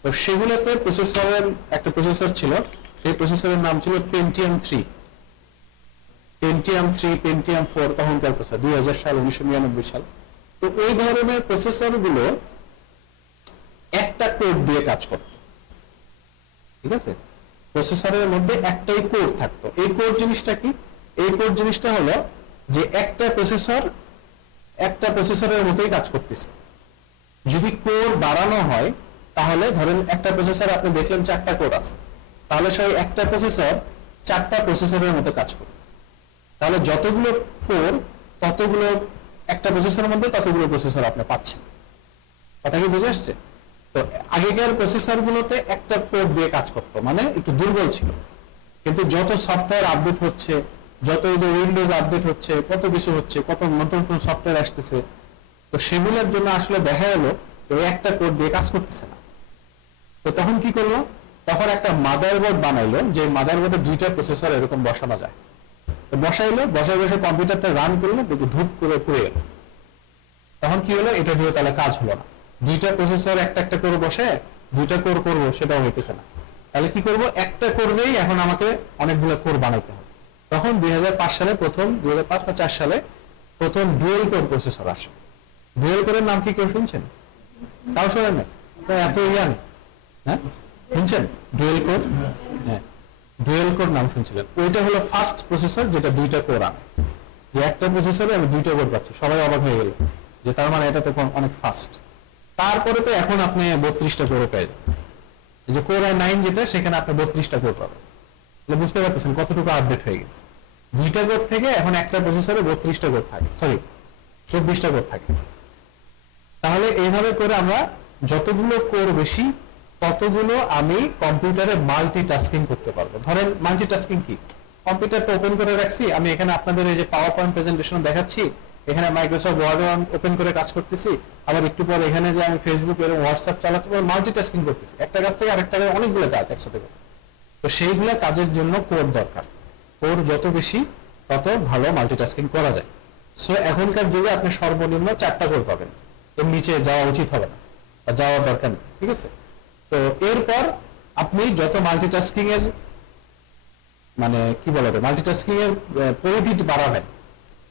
তো সেগুলোতে প্রসেসরের একটা প্রসেসর ছিল, সেই প্রসেসরের নাম ছিল পেন্টিয়াম 3, পেন্টিয়াম 3, পেন্টিয়াম 4, তখনকার প্রসেসর 2000 সাল, 1999 সাল। তো ওই ধরনের প্রসেসর গুলো একটা কোর দিয়ে কাজ করত, ঠিক আছে? প্রসেসরের মধ্যে একটাই কোর থাকতো। এই কোর জিনিসটা কি? এই কোর জিনিসটা হলো যে একটা প্রসেসরের মতোই কাজ করতেছে। যদি কোর বাড়ানো হয় তাহলে ধরেন একটা প্রসেসর আপনি দেখলেন 4টা কোর আছে, তাহলে সেই একটা প্রসেসর 4টা প্রসেসরের মতো কাজ করবে। তাহলে যতগুলো কোর ততগুলো একটা প্রসেসরের মধ্যে ততগুলো প্রসেসর আপনি পাচ্ছেন। কথা কি বুঝে আসছে? তো আগেকার প্রসেসর গুলোতে একটা কোর দিয়ে কাজ করতো, মানে একটু দুর্বল ছিল। কিন্তু যত সফটওয়্যার আপডেট হচ্ছে, যত এই যে উইন্ডোজ আপডেট হচ্ছে, কত কিছু হচ্ছে, কত নতুন নতুন সফটওয়্যার আসতেছে, তো সেগুলোর জন্য আসলে দেখা গেলো ওই একটা কোর দিয়ে কাজ করতেছে না। তো তখন কি করলো? তখন একটা মাদারবোর্ড বানাইলো, যে মাদারবোর্ডে 2টা প্রসেসর এরকম বসানো যায়। তো বসাইলো, বসে কম্পিউটারটা রান করলো, দেখি ধূপ করে পুড়ে গেল। তখন কি হলো? এটা দিয়ে তাহলে কাজ হলো না। 2টা প্রসেসর একটা করে বসে 2টা কোর করবো, সেটাও হইতেছে না। তাহলে কি করব? একটা করবেই এখন আমাকে অনেকগুলো কোর বানাইতে হবে। তখন 2005 সালে প্রথম, 2005 না 4 সালে প্রথম ডুয়েল কোর প্রসেসর আসে। ডুয়েল কোরের নাম কি কেউ শুনছেন? তাও শোনেন না? এত ইয়াং, হ্যাঁ শুনছেন ডুয়েল কোর? হ্যাঁ, ডুয়েল কোর নাম শুনছিলেন। ওইটা হলো ফার্স্ট প্রসেসর যেটা 2টা কোর আনে। যে একটা প্রসেসরে আমি 2টা কোর পাচ্ছি, সবাই অবাক হয়ে গেল যে তার মানে এটা তো অনেক ফাস্ট। তারপরে তো এখন আপনি 32টা কোর পেয়ে যাবেন। এই যে কোর i9 যেটা, সেখানে আপনি 32টা কোর পাবেন। তাহলে বুঝতে পারতেছেন কতটুকু আপডেট হয়ে গেছে। 2টা কোর থেকে এখন একটা প্রসেসরে 32টা কোর থাকে, সরি 24টা কোর থাকে। তাহলে এইভাবে করে আমরা যতগুলো কোর বেশি ততগুলো আমি কম্পিউটারে মাল্টিটাস্কিং করতে পারবো। ধরেন মাল্টিটাস্কিং কি? কম্পিউটারটা ওপেন করে রাখছি, আমি এখানে আপনাদের এই যে পাওয়ার পয়েন্ট প্রেজেন্টেশন দেখাচ্ছি, এখানে মাইক্রোসফট ওয়ার্ড ওপেন করে কাজ করতেছি, আবার একটু পর এখানে যে আমি ফেসবুক এবং হোয়াটসঅ্যাপ চালাচ্ছি, মাল্টিটাস্কিং করতেছি, একটা কাজ থেকে আরেকটা অনেকগুলো কাজ একসাথে করতেছি। তো সেইগুলো কাজের জন্য কোর দরকার। কোর যত বেশি তত ভালো মাল্টিটাস্কিং করা যায়। সো এখনকার যুগে আপনি সর্বনিম্ন 4টা কোর পাবেন, এর নিচে যাওয়া উচিত হবে না বা যাওয়ার দরকার নেই, ঠিক আছে? তো এরপর আপনি যত মাল্টিটাস্কিং এর মানে কি বলা যায়, মাল্টিটাস্কিং এর পরিধি বাড়াবেন।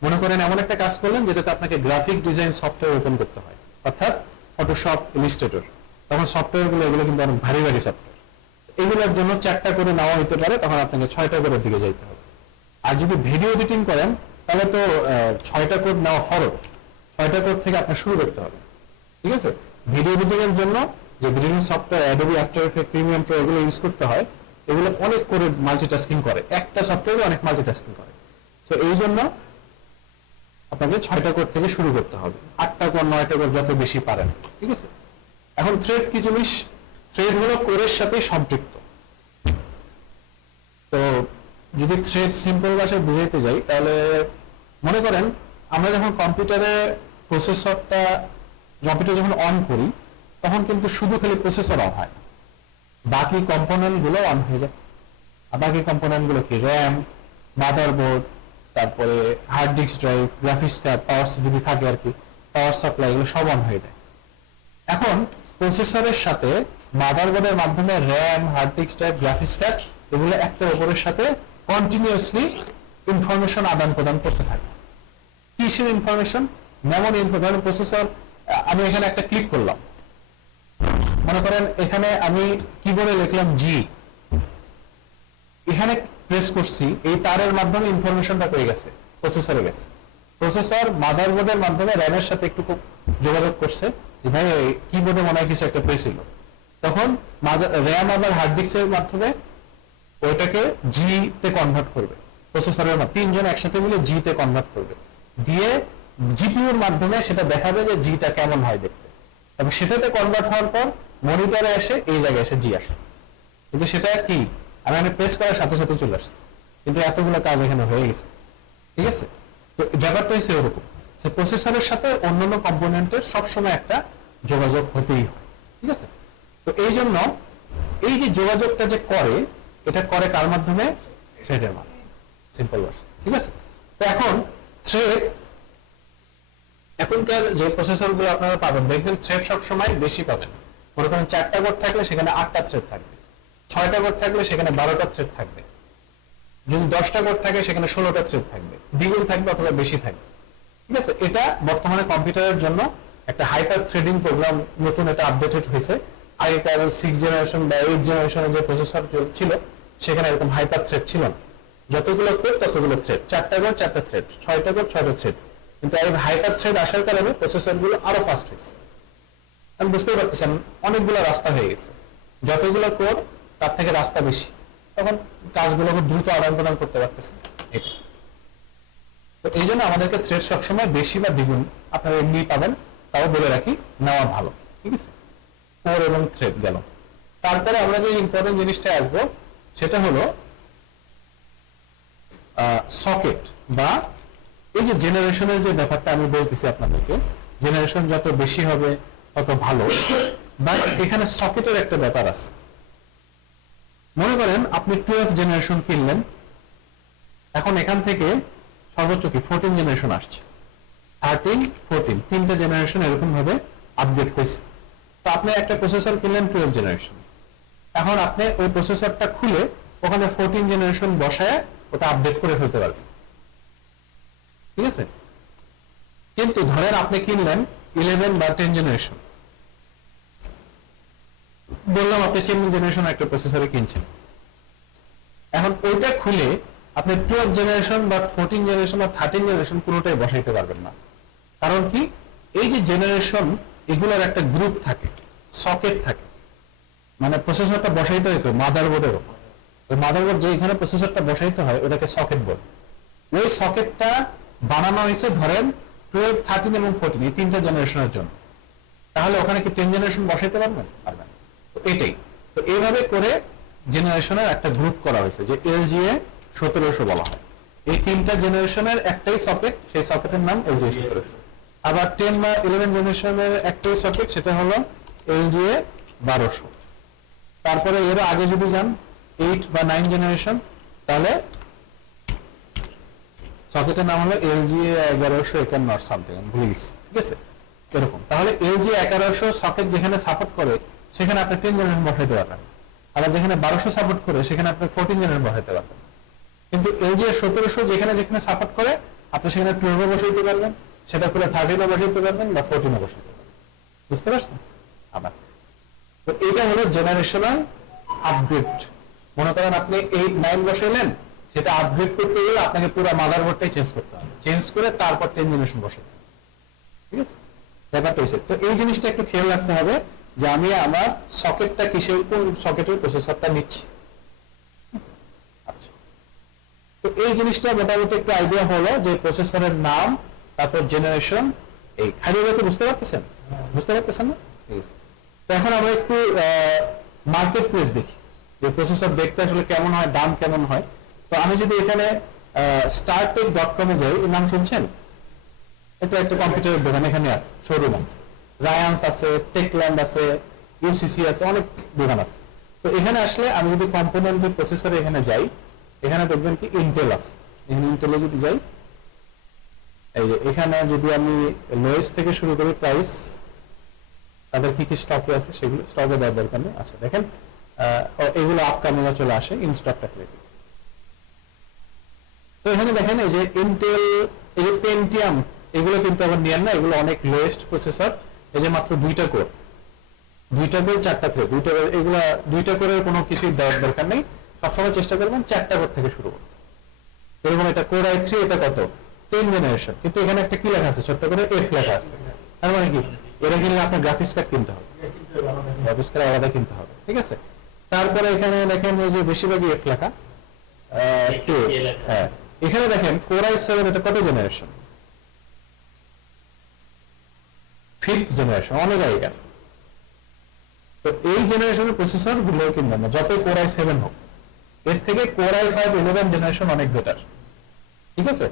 মনে করেন এমন একটা কাজ করলেন যেটাতে আপনাকে গ্রাফিক ডিজাইন সফটওয়্যার ওপেন করতে হয়, অর্থাৎ ফটোশপ, ইলাস্ট্রেটর, তখন সফটওয়্যার গুলো এগুলো কিন্তু অনেক ভারী ভারী সফটওয়্যার। এগুলোর জন্য 4টা করে নেওয়া হতে পারে, তখন আপনাকে 6টা কোরের দিকে যেতে হবে। আর যদি ভিডিও এডিটিং করেন তাহলে তো 6টা কোর নেওয়া ফরজ, 6টা কোর থেকে আপনার শুরু করতে হবে, ঠিক আছে? ভিডিও এডিটিং এর জন্য যে editing software Adobe after effect, premium pro, এগুলো ইউজ করতে হয়, এগুলো অনেক করে মাল্টিটাস্কিং করে, একটা সফটওয়্যারে অনেক মাল্টিটাস্কিং করে। তো এই জন্য আপনাকে 6টা কোর থেকে শুরু করতে হবে, 8টা কোর 9টা কোর যত বেশি পারেন, ঠিক আছে? এখন থ্রেড কি জিনিস? থ্রেড হলো কোরের সাথে সম্পৃক্ত। তো যদি থ্রেড সিম্পল ভাষায় বুঝাইতে যাই, তাহলে মনে করেন আমরা যখন কম্পিউটারে প্রসেসরটা, কম্পিউটার যখন অন করি তখন কিন্তু শুধু খালি প্রসেসর অন হয়, বাকি কম্পোনেন্ট গুলো অন হয়ে যায়। আর বাকি কম্পোনেন্ট গুলো কি? র্যাম, মাদারবোর্ড, তারপরে hard disk drive, graphics card, power যদি থাকে আর কি, পাওয়ার সাপ্লাই, এগুলো সব অন হয়ে যায়। এখন প্রসেসরের সাথে মাদারবোর্ডের মাধ্যমে RAM, hard disk drive, graphics card, এগুলো একটা অপরের সাথে কন্টিনিউয়াসলি ইনফরমেশন আদান প্রদান করতে থাকে। কিসের ইনফরমেশন? Memory information. প্রসেসর, আমি এখানে একটা ক্লিক করলাম, মনে করেন এখানে আমি কিবোর্ডে লিখলাম জি, এখানে প্রেস করছি, এই তারের মাধ্যমে ইনফরমেশনটা পেয়ে গেছে, প্রসেসরে গেছে। প্রসেসর মাদারবোর্ডের মাধ্যমে র্যামের সাথে একটু যোগাযোগ করছে যে ভাই কিবোর্ডে মনে হয় কিছু একটা প্রেস হলো, তখন র্যাম আবার হার্ড ডিস্কের মাধ্যমে ওইটাকে জি তে কনভার্ট করবে। প্রসেসরের তিনজন একসাথে মিলে জি তে কনভার্ট করবে, দিয়ে জিপিইউর মাধ্যমে সেটা দেখাবে যে জিটা কেমন হয় দেখতে, এবং সেটাতে কনভার্ট হওয়ার পর মনিটরে এসে এই জায়গায় এসে জি আসে। কিন্তু সেটা কি আমি প্রেস করার সাথে সাথে চলে আসছে, কিন্তু এতগুলো কাজ এখানে হয়ে গেছে। ঠিক আছে, তো ব্যাপারটা হচ্ছে এরকম যে প্রসেসরের সাথে অন্যান্য কম্পোনেন্টের সবসময় একটা যোগাযোগ হতেই হয়। ঠিক আছে, তো এই জন্য এই যে যোগাযোগটা যে করে, এটা করে কার মাধ্যমে? থ্রেডের মাধ্যমে, সিম্পল ভাষা। ঠিক আছে, তো এখন থ্রেড, এখনকার যে প্রসেসর গুলো আপনারা পাবেন দেখবেন থ্রেড সবসময় বেশি পাবেন। মনে করেন 4টা কোর থাকলে সেখানে 8টা থ্রেড থাকবে, 6টা কোর থাকলে সেখানে 12টা থ্রেড থাকবে, যদি 10টা কোর থাকে সেখানে 16টা থ্রেড থাকবে, দ্বিগুণ থাকবে অথবা বেশি থাকবে। ঠিক আছে, এটা বর্তমানে কম্পিউটারের জন্য একটা হাইপার থ্রেডিং প্রোগ্রাম, নতুন এটা আপডেটেড হয়েছে। আগেকার 6 জেনারেশন বা 8 জেনারেশনের যে প্রসেসর ছিল সেখানে এরকম হাইপার থ্রেড ছিল না, যতগুলো কোর ততগুলো থ্রেড, 4টা কোর 4টা থ্রেড, 6টা কোর 6টা থ্রেড। কিন্তু এই হাইপার থ্রেড আসার কারণে প্রসেসরগুলো আরো ফাস্ট হয়েছে। আমি বুঝতে পারতেছেন অনেকগুলো রাস্তা হয়ে গেছে, যতগুলো কোর তার থেকে রাস্তা বেশি, তখন কাজগুলোকে দ্রুত আদান প্রদান করতে পারতেছে। এটা তো এই জন্য আমাদেরকে থ্রেড সবসময় বেশি বা দ্বিগুণ আপনারা এমনি পাবেন, তাও বলে রাখি নেওয়া ভালো। ঠিক আছে, কোর এবং থ্রেড গেল। তারপরে আমরা যে ইম্পর্টেন্ট জিনিসটা আসবো সেটা হলো সকেট, বা এই যে জেনারেশনের যে ব্যাপারটা আমি বলতেছি আপনাদেরকে, জেনারেশন যত বেশি হবে তত ভালো, বাট এখানে সকেটের একটা ব্যাপার আছে। মনে করেন আপনি 12 জেনারেশন কিনলেন, এখন এখান থেকে সর্বোচ্চ কি 14 জেনারেশন আসছে, 13, 14, তিনটা জেনারেশন এরকম ভাবে আপডেট হয়েছে। তো আপনি একটা প্রসেসর কিনলেন 12 জেনারেশন, এখন আপনি ওই প্রসেসরটা খুলে ওখানে 14 জেনারেশন বসায় ওটা আপডেট করে ফেলতে পারবেন। ঠিক আছে, কিন্তু ধরেন আপনি কিনলেন 11 বা 10 জেনারেশন, বললাম আপনি 10 জেনারেশন একটা প্রসেসরে কিনছেন, এখন ওইটা খুলে আপনি 12 জেনারেশন বা 14 জেনারেশন বা 13 জেনারেশন কোনোটাই বসাইতে পারবেন না। কারণ কি, এই যে জেনারেশন এগুলোর একটা গ্রুপ থাকে, সকেট থাকে, মানে প্রসেসরটা বসাইতে হইতো মাদারবোর্ডের উপর, ওই মাদারবোর্ড যে এখানে প্রসেসরটা বসাইতে হয় ওটাকে সকেট বলে। ওই সকেটটা বানানো হয়েছে ধরেন 12, 13 এবং 14 এই তিনটা জেনারেশনের জন্য, তাহলে ওখানে কি 10 জেনারেশন বসাইতে পারবেন? পারবেন। তো এটাই, তো এইভাবে করে জেনারেশনের একটা গ্রুপ করা হয়েছে যে LGA 1700 বলা হয়। এই তিনটা জেনারেশনের একটাই সকেট, সেই সকেটের নাম LGA 1700। আবার 10 বা 11 জেনারেশনের একটাই সকেট, সেটা হলো LGA 1200। তারপরে এর আগে যদি যান 8 বা 9 জেনারেশন, তাহলে সকেটের নাম হলো LGA 1151 সামথিং, প্লিজ। ঠিক আছে, এরকম। তাহলে LGA 1100 সকেট যেখানে সাপোর্ট করে সেখানে আপনি 10 জেনারেশন বসাইতে পারবেন, আবার যেখানে 1200 সাপোর্ট করে সেখানে আপনি 14 জেনারেশন বসাইতে পারবেন। কিন্তু LGA 1700 যেখানে যেখানে সাপোর্ট করে আপনি সেখানে 12 বসাইতে পারবেন, সেটা করে 13 বসাইতে পারবেন বা 14 বসাইতে পারবেন। বুঝতে পারছেন? আবার তো এটা হলো জেনারেশনাল আপগ্রেড। মনে করেন আপনি 8, 9 বসাইলেন, সেটা আপগ্রেড করতে গেলে আপনাকে পুরো মাদারবোর্ডটাই চেঞ্জ করতে হবে, চেঞ্জ করে তারপর 10 জেনারেশন বসাতে হবে। ঠিক আছে, ব্যাপারটা হয়েছে। তো এই জিনিসটা একটু খেয়াল রাখতে হবে যে আমি আমার সকেটটা কিসের, কোন সকেটের প্রসেসরটা নিচ্ছি। আচ্ছা, তো এই জিনিসটা মোটামুটি একটু আইডিয়া হলো যে প্রসেসরের নাম, তারপর জেনারেশন, এই খালিবাকে বুঝতে পারতেছেন? বুঝতে পারতেছেন না? ঠিক আছে, তো এখন আমরা একটু মার্কেট প্লেস দেখি যে প্রসেসর দেখতে আসলে কেমন হয়, দাম কেমন হয়। তো আমি যদি এখানে startech.com এ যাই, এর নাম শুনছেন? এটা একটা কম্পিউটারের দোকান, এখানে আছে, শোরুম আছে, রায়ান্স আছে, টেকল্যান্ড আছে, ইউসিসি আছে, অনেক দোকান আছে। তো এখানে আসলে আমি যদি কম্পোনেন্টের প্রসেসরে এখানে যাই, এখানে দেখবেন কি ইন্টেল আছে। এখানে ইন্টেলে যদি যাই, এই যে এখানে যদি আমি লোয়েস্ট থেকে শুরু করি প্রাইস, তাদের কি কি স্টকে আছে সেগুলো স্টকে দেওয়ার দরকার নেই। আচ্ছা দেখেন, এগুলো আপকামিং এ চলে আসে, ইন স্টকটা ক্লিক। তো এখানে দেখেন এই যে ইন্টেল, এই যে পেন্টিয়াম, এগুলো কিন্তু আবার নিয়েন না, এগুলো অনেক লোয়েস্ট প্রসেসর। এই যে মাত্র 2টা কোর, 4টা থ্রেড, এগুলা 2টা কোরের কোনো কিছুই দেওয়ার দরকার নেই। সবসময় চেষ্টা করবেন 4টা কোর থেকে শুরু করতে। এরকম এটা কোর i3, এটা কত 10 জেনারেশন, কিন্তু এখানে একটা কি লেখা আছে, ছোট্ট করে এফ লেখা আছে। তার মানে কি, এটা কিনলে আপনার গ্রাফিক্স কার্ড কিনতে হবে, গ্রাফিক্স কার্ড আলাদা কিনতে হবে, ঠিক আছে। তারপরে এখানে দেখেন এই যে বেশিরভাগই এফ লেখা, হ্যাঁ এখানে দেখেন কোর i7 এটা কত জেনারেশন, 5th জেনারেশন, অনেক আগেকার। তো এই জেনারেশনের প্রসেসর গুলো কিনবেন না, যতই কোর i7 হোক, এর থেকে কোর i5 11 জেনারেশন অনেক বেটার, ঠিক আছে।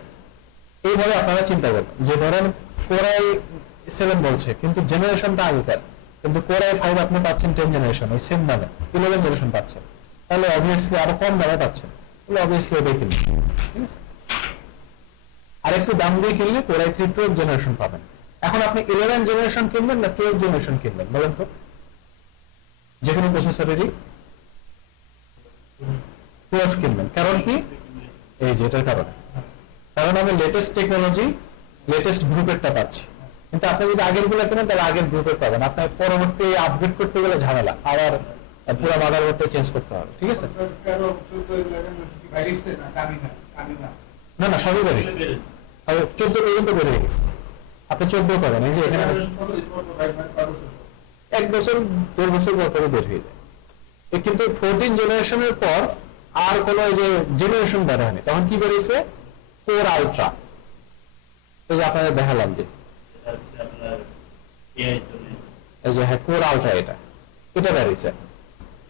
এইভাবে আপনারা চিন্তা করবেন যে ধরেন কোর i7 বলছে কিন্তু জেনারেশনটা আগেকার, কিন্তু কোর i5 আপনি পাচ্ছেন 10 জেনারেশন ওই সেম দামে, 11 জেনারেশন পাচ্ছেন, তাহলে অবভিয়াসলি আরো কম দামে পাচ্ছেন, তাহলে অবভিয়াসলি ওটাই কিনবেন, ঠিক আছে। আর একটু দাম দিয়ে কিনলে কোর i3 12 জেনারেশন পাবেন। এখন আপনি 11 জেনারেশন কিনবেন না 12 জেনারেশন কিনবেন বলেন তো, যে কোনো প্রসেসরেরই 12 কিনবেন, কারণ কি, এই যে এটার কারণে, কারণ আমি লেটেস্ট টেকনোলজি লেটেস্ট গ্রুপেরটা পাচ্ছি, কিন্তু আপনি যদি আগের গুলো কেনেন তাহলে আগের গ্রুপের পাবেন, আপনার পরবর্তী আপডেট করতে গেলে ঝামেলা, আবার পুরো মাদারবোর্ডটা চেঞ্জ করতে হবে, ঠিক আছে। না না সবই বেরিয়েছে, 14 পর্যন্ত বেরিয়ে গেছে, আপনি 14 পাবেন, এই যে এখানে 1 বছর 1.5 বছর পরে বের হয়ে যায়। কিন্তু 14 জেনারেশনের পর আর কোনো যে জেনারেশন বের হয়নি, তখন কি বেরিয়েছে, কোর আলট্রা, এই যে আপনাদের দেখালাম যে এই যে হ্যাঁ কোর আলট্রা, এটা বেরিয়েছে।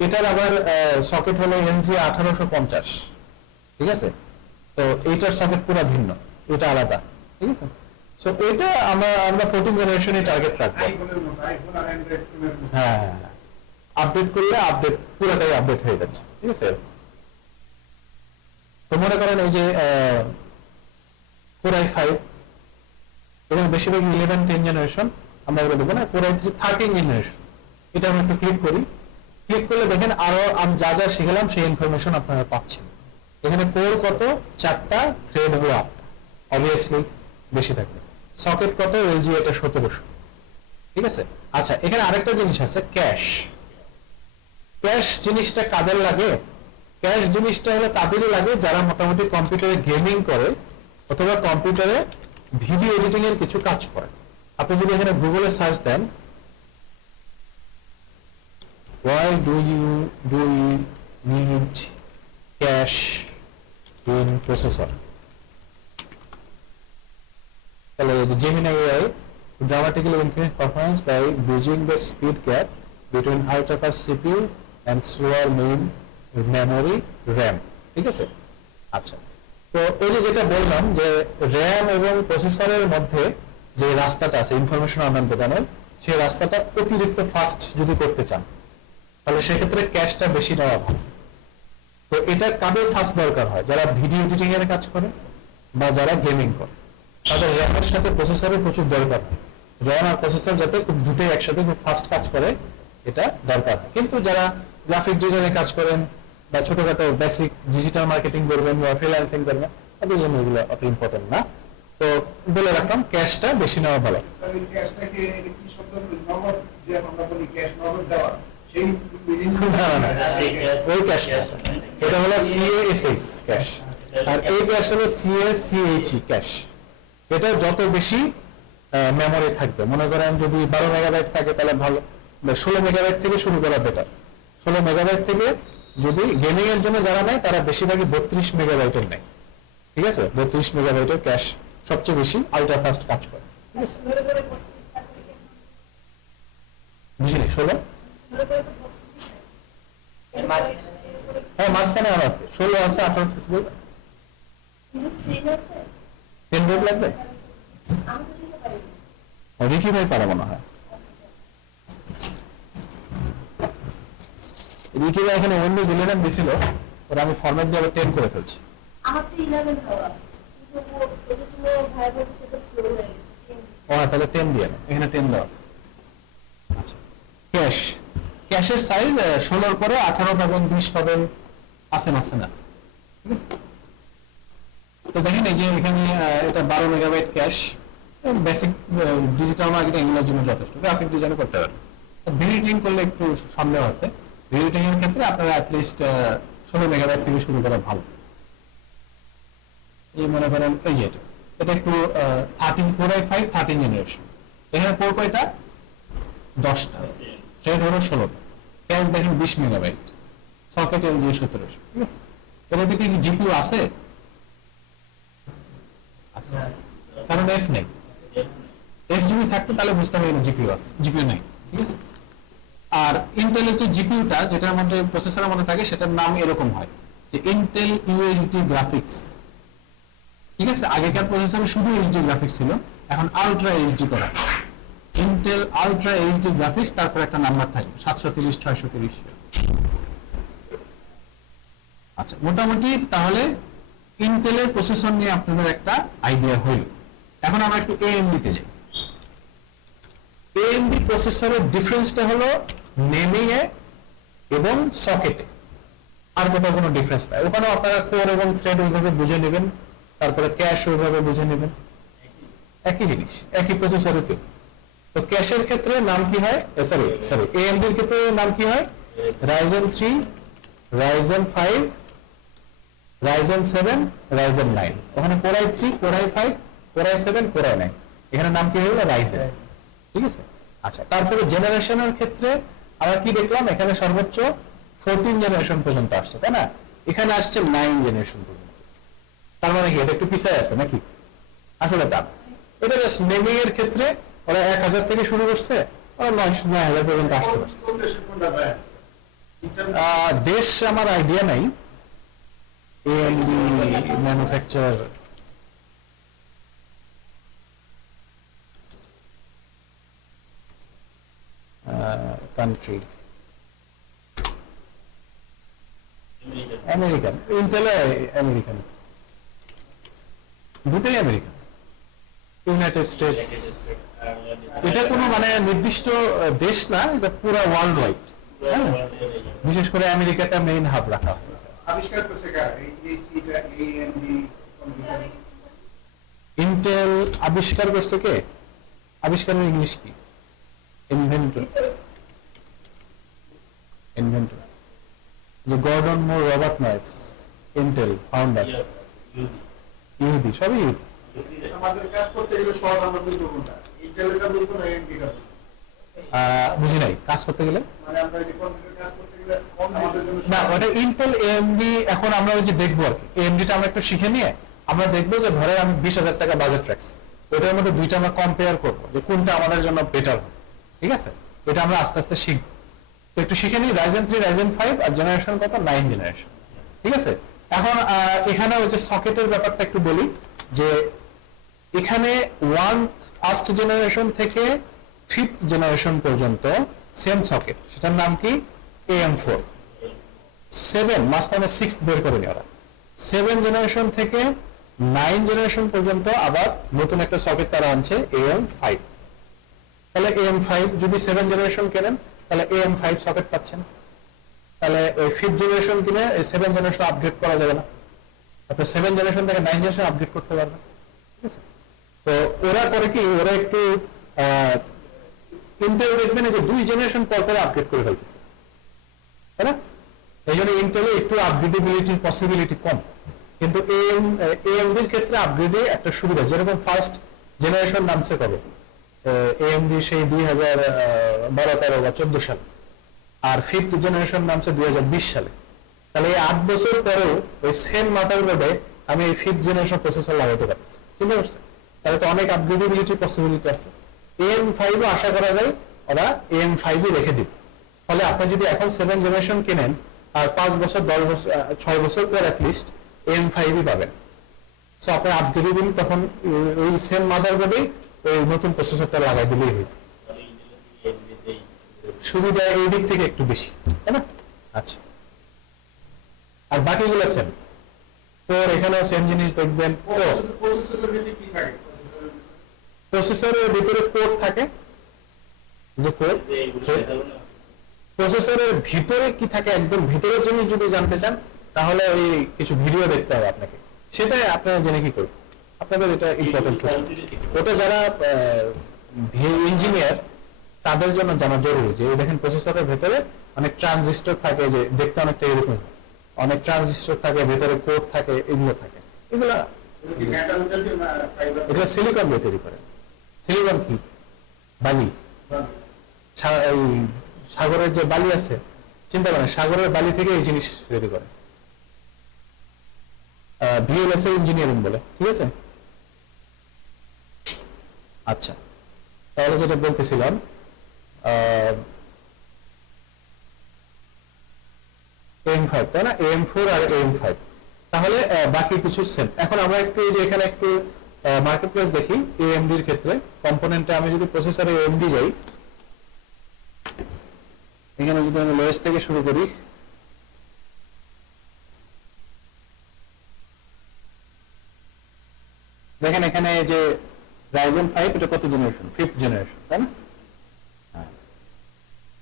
এটার আবার সকেট হলো এনজি 1850, ঠিক আছে। তো এইটার সকেট পুরো ভিন্ন, এটা আলাদা, ঠিক আছে। সো এটা আমরা 14 জেনারেশনে টার্গেট রাখবো। হ্যাঁ আপডেট করলে আপডেট পুরোটাই আপডেট হয়ে যাচ্ছে, ঠিক আছে। তো মনে করেন এই যে কোর i5 এবং বেশিরভাগ 11 10 জেনারেশন, আমরা এগুলো দেবো না, কোর i3 13 জেনারেশন, এটা আমরা একটু ক্লিক করি, ক্লিক করলে দেখেন আরো আমি যা যা শিখলাম সেই ইনফরমেশন আপনারা পাচ্ছেন। এখানে কোর কত, 4টা, থ্রেড হলো 8টা, অবভিয়াসলি বেশি থাকবে। সকেট কত, এলজি এটা 1700, ঠিক আছে। আচ্ছা এখানে আরেকটা জিনিস আছে, ক্যাশ। ক্যাশ জিনিসটা কাদের লাগে, ক্যাশ জিনিসটা হলো তাদেরই লাগে যারা মোটামুটি কম্পিউটারে গেমিং করে অথবা কম্পিউটারে ভিডিও এডিটিং এর কিছু কাজ করে। আপনি যদি এখানে গুগলে সার্চ দেন why do you need cache in processor, তাহলে Gemini AI dramatically increase performance by bridging the speed gap between ultra-fast CPU and slower main memory RAM, ঠিক আছে। আচ্ছা তো এই যে যেটা বললাম যে RAM এবং প্রসেসরের মধ্যে যে রাস্তাটা আছে ইনফরমেশন আদান প্রদানের, সেই রাস্তাটা অতিরিক্ত ফাস্ট যদি করতে চান তাহলে সেক্ষেত্রে ক্যাশটা বেশি নেওয়া ভালো। তো এটা কাদের ফাস্ট দরকার হয়, যারা ভিডিও এডিটিং এর কাজ করে বা যারা গেমিং করে, তাদের র্যামের সাথে প্রসেসরের প্রচুর দরকার হয়। র্যাম আর প্রসেসর যাতে খুব দুটোই একসাথে খুব ফাস্ট কাজ করে এটা দরকার। কিন্তু যারা গ্রাফিক ডিজাইনে কাজ করেন বা ছোটখাটো বেসিক ডিজিটাল মার্কেটিং করবেন বা ফ্রিল্যান্সিং করবেন, তাদের জন্য এগুলো অত ইম্পর্টেন্ট না। তো বলে রাখলাম ক্যাশটা বেশি নেওয়া ভালো। ওই ক্যাশটা এটা হলো CASH ক্যাশ, আর এই ক্যাশ হলো CACHE ক্যাশ। এটা যত বেশি মেমোরি থাকবে, মনে করেন যদি 12 মেগাবাইট থাকে তাহলে ভালো, 16 মেগাবাইট থেকে শুরু করা বেটার। 16 মেগাবাইট থেকে যদি গেমিং এর জন্য যারা নেয় তারা বেশিরভাগই 32 মেগাবাইটের নেয়, ঠিক আছে। 32 মেগাবাইটের ক্যাশ সবচেয়ে বেশি আলট্রা ফাস্ট কাজ করে, ঠিক আছে। বুঝলি 16 হ্যাঁ মাঝখানে আর আছে 16 আছে 18 বলবে 10 ভোল্ট লাগবে, রিকি ভাই পারে মনে হয়। রিকি ভাই এখানে অন্য বিলিয়ন দিছিল, ওরা আমি ফরম্যাট দিয়ে 10 করে ফেলছি। আমার তো 11 হওয়া কিন্তু ওটা ছিল ভাই বলছে এটা স্লো হয়ে গেছে। ও তাহলে 10 দিয়ে নাও, এখানে 10 দাও আছে। আচ্ছা ক্যাশ, ক্যাশের সাইজ 16 এর পরে 18 পাবেন 20 পাবেন, আছে মাঝখানে আছে, ঠিক আছে। তো দেখেন এই যে এখানে এটা 12 megabyte cash, basic digital marketing এগুলোর জন্য যথেষ্ট, গ্রাফিক ডিজাইন করতে পারেন। ভিডিও করলে একটু সন্দেহ আছে, ভিডিও এর ক্ষেত্রে আপনারা অ্যাটলিস্ট 16 মেগাবাইট থেকে শুরু করা ভালো। এই মনে করেন এই যে এটা এটা একটু 13 Core i5 13 জেনারেশন। এখানে কোর কয়টা? 10টা, থ্রেড হলো 16টা, ক্যাশ দেখেন 20 মেগাবাইট, সকেট এলজি 1700। ঠিক আছে, এর দিকে কি জিপিইউ আছে? আছে, কারণ এফ নেই। এফ যদি থাকতো তাহলে বুঝতে হবে জিপিইউ আছে, জিপিইউ নাই। ঠিক আছে, আর ইন্টেলের যে জিপিইউটা যেটার মধ্যে প্রসেসরের মধ্যে থাকে সেটার নাম এরকম হয় যে ইন্টেল ইউএসডি গ্রাফিক্স। ঠিক আছে, আগেকার প্রসেসরে শুধু এইচডি গ্রাফিক্স ছিল, এখন আলট্রা এইচডি করা। ইন্টেল আলট্রা এইচডি গ্রাফিক্স, তারপর একটা নাম্বার থাকে 730 630। আচ্ছা, মোটামুটি তাহলে ইন্টেলের প্রসেসর নিয়ে আপনাদের একটা আইডিয়া হইল। এখন আমরা একটু এএমডি তে যাই। এএমডি প্রসেসরের ডিফারেন্সটা হলো নেমিং এ এবং সকেটে, আর কোথাও কোনো ডিফারেন্স নাই। ওখানেও আপনারা কোর এবং থ্রেড ওইভাবে বুঝে নেবেন, তারপরে ক্যাশ ওইভাবে বুঝে নেবেন, একই জিনিস, একই প্রসেসরের। তো ক্যাশের ক্ষেত্রে নাম কি হয়, সরি এএমডি এর ক্ষেত্রে নাম কি হয়? Ryzen 3, Ryzen 5, Ryzen 7, Ryzen 9। ওখানে Core i3, Core i5, Core i7, Core i9, এখানে নাম কি হলো? Ryzen। ঠিক আছে, আচ্ছা, তারপরে জেনারেশনের ক্ষেত্রে আমরা কি দেখলাম? এখানে সর্বোচ্চ 14 জেনারেশন পর্যন্ত আসছে, তাই না? এখানে আসছে 9 জেনারেশন পর্যন্ত। তার মানে কি এটা একটু পিছায় আছে নাকি? আসলে তা না। এটা জাস্ট নেমিং এর ক্ষেত্রে ওরা 1000 থেকে শুরু করছে, ওরা 9000 পর্যন্ত আসতে পারছে। দেশ আমার আইডিয়া নাই। AMD manufacture country American, Intel American, দুটোই আমেরিকান, ইউনাইটেড স্টেটস। এটা কোনো মানে নির্দিষ্ট দেশ না, এটা পুরো ওয়ার্ল্ড ওয়াইড। বিশেষ করে আমেরিকাটা মেইন হাব রাখা হয়। আবিষ্কার করছে কারা? এইটা এএমডি কম্পিউটার। ইন্টেল আবিষ্কার করছে কে? আবিষ্কারের ইংলিশ কি? ইনভেন্টর। ইনভেন্টর যে গর্ডন মুর, রবার্ট নয়েস, ইন্টেল ফাউন্ডার, ইহুদি, সবই ইহুদি। আমাদের কাজ করতে গেলে সহজ আমরা বলবো কোনটা? ইন্টেলটা বলবো না এএমডিটা? বুঝি নাই, কাজ করতে গেলে মানে আমরা এই কম্পিউটার কাজ করতে গেলে আমাদের জন্য না, ওটা ইন্টেল এএমডি। এখন আমরা ওই যে দেখবো আর কি, এএমডিটা আমরা একটু শিখে নিয়ে আমরা দেখবো যে ধরে আমি 20,000 টাকা বাজেট রাখছি, ওটার মধ্যে দুইটা আমরা কম্পেয়ার করবো যে কোনটা আমাদের জন্য বেটার হবে। ঠিক আছে, এটা আমরা আস্তে আস্তে শিখবো। তো একটু শিখে নিই Ryzen 3, Ryzen 5 আর জেনারেশন কত? 9 জেনারেশন। ঠিক আছে, এখন এখানে ওই যে সকেটের ব্যাপারটা একটু বলি যে এখানে ফার্স্ট জেনারেশন থেকে 5th জেনারেশন পর্যন্ত সেম সকেট, সেটার নাম কি? AM4। 7 মাঝখানে 6th বের করে নেওয়া। 7 জেনারেশন থেকে 9 জেনারেশন পর্যন্ত আবার নতুন একটা সকেট তারা আনছে, AM5। তাহলে AM5 যদি 7 জেনারেশন কেনেন তাহলে AM5 সকেট পাচ্ছেন। তাহলে ওই 5th জেনারেশন কিনে 7 জেনারেশন আপগ্রেড করা যাবে না, আপনি 7 জেনারেশন থেকে 9 জেনারেশন আপগ্রেড করতে পারবেন। ঠিক আছে, তো ওরা করে কি, ওরা একটু ইন্টেল দেখবেন যে 2 জেনারেশন পর পর আপগ্রেড করে ফেলতেছে, তাই না? এই জন্য ইন্টেলে একটু আপগ্রেডেবিলিটির পসিবিলিটি কম। কিন্তু এএমডির ক্ষেত্রে আপগ্রেডে একটা সুবিধা, যেরকম ফার্স্ট জেনারেশন নামছে কবে? এএমডি সেই 2012-13 বা 14 সালে, আর 5th জেনারেশন নামছে 2020 সালে। তাহলে এই 8 বছর পরেও ওই সেম মাদারবোর্ডে আমি এই 5th জেনারেশন প্রসেসর লাগাতে পারছি। চিন্তা করছেন? তাহলে তো অনেক আপগ্রেডেবিলিটির পসিবিলিটি আছে। AM5 ও আশা করা যায় ওরা AM5 রেখে দিবে। ফলে আপনি যদি এখন 7 জেনারেশন কেনেন আর 5 বছর 10 বছর 6 বছর পর অ্যাটলিস্ট AM5 পাবেন। সো আপনি আপগ্রেডেবল তখন ওই সেম মাদারবোর্ডে ওই নতুন প্রসেসরটা লাগাই দিলেই হয়ে যায়। সুবিধা এই দিক থেকে একটু বেশি, তাই না? আচ্ছা, আর বাকিগুলো সেম। তো এখানেও সেম জিনিস দেখবেন। প্রসেসরের ভিতরে কি থাকে? প্রসেসরের ভিতরে কোড থাকে, যে কোড প্রসেসরের ভিতরে কি থাকে একদম ভিতরের জিনিস যদি জানতে চান তাহলে ওই কিছু ভিডিও দেখতে হবে আপনাকে, সেটাই আপনারা জেনে কি করবেন, আপনাদের এটা ইম্পর্টেন্ট। ওটা যারা ইঞ্জিনিয়ার তাদের জন্য জানা জরুরি যে এই দেখেন প্রসেসরের ভেতরে অনেক ট্রানজিস্টর থাকে, যে দেখতে অনেকটা এরকম, অনেক ট্রানজিস্টর থাকে, ভেতরে কোড থাকে, এগুলো থাকে। এগুলা কি মেটাল জাতীয় না ফাইবার? এটা সিলিকন দিয়ে তৈরি করে। সিলিকন কি? বালি। এই সাগরের যে বালি আছে, চিন্তা করেন সাগরের বালি থেকে এই জিনিস তৈরি করে। ভিএলএস ইঞ্জিনিয়ারিং বলে, ঠিক আছে? আচ্ছা, তাহলে যেটা বলতেছিলাম, AM5 তাই না, AM4 আর AM5, তাহলে বাকি কিছু সেম। এখন আমরা একটু এই যে এখানে একটু মার্কেট প্লেস দেখি AMD এর ক্ষেত্রে কম্পোনেন্টে। আমি যদি প্রসেসরে AMD যাই, এখানে যদি আমি লোয়েস্ট থেকে শুরু করি, দেখেন এখানে যে Ryzen 5 এটা কত জেনারেশন? 5th জেনারেশন, তাই না?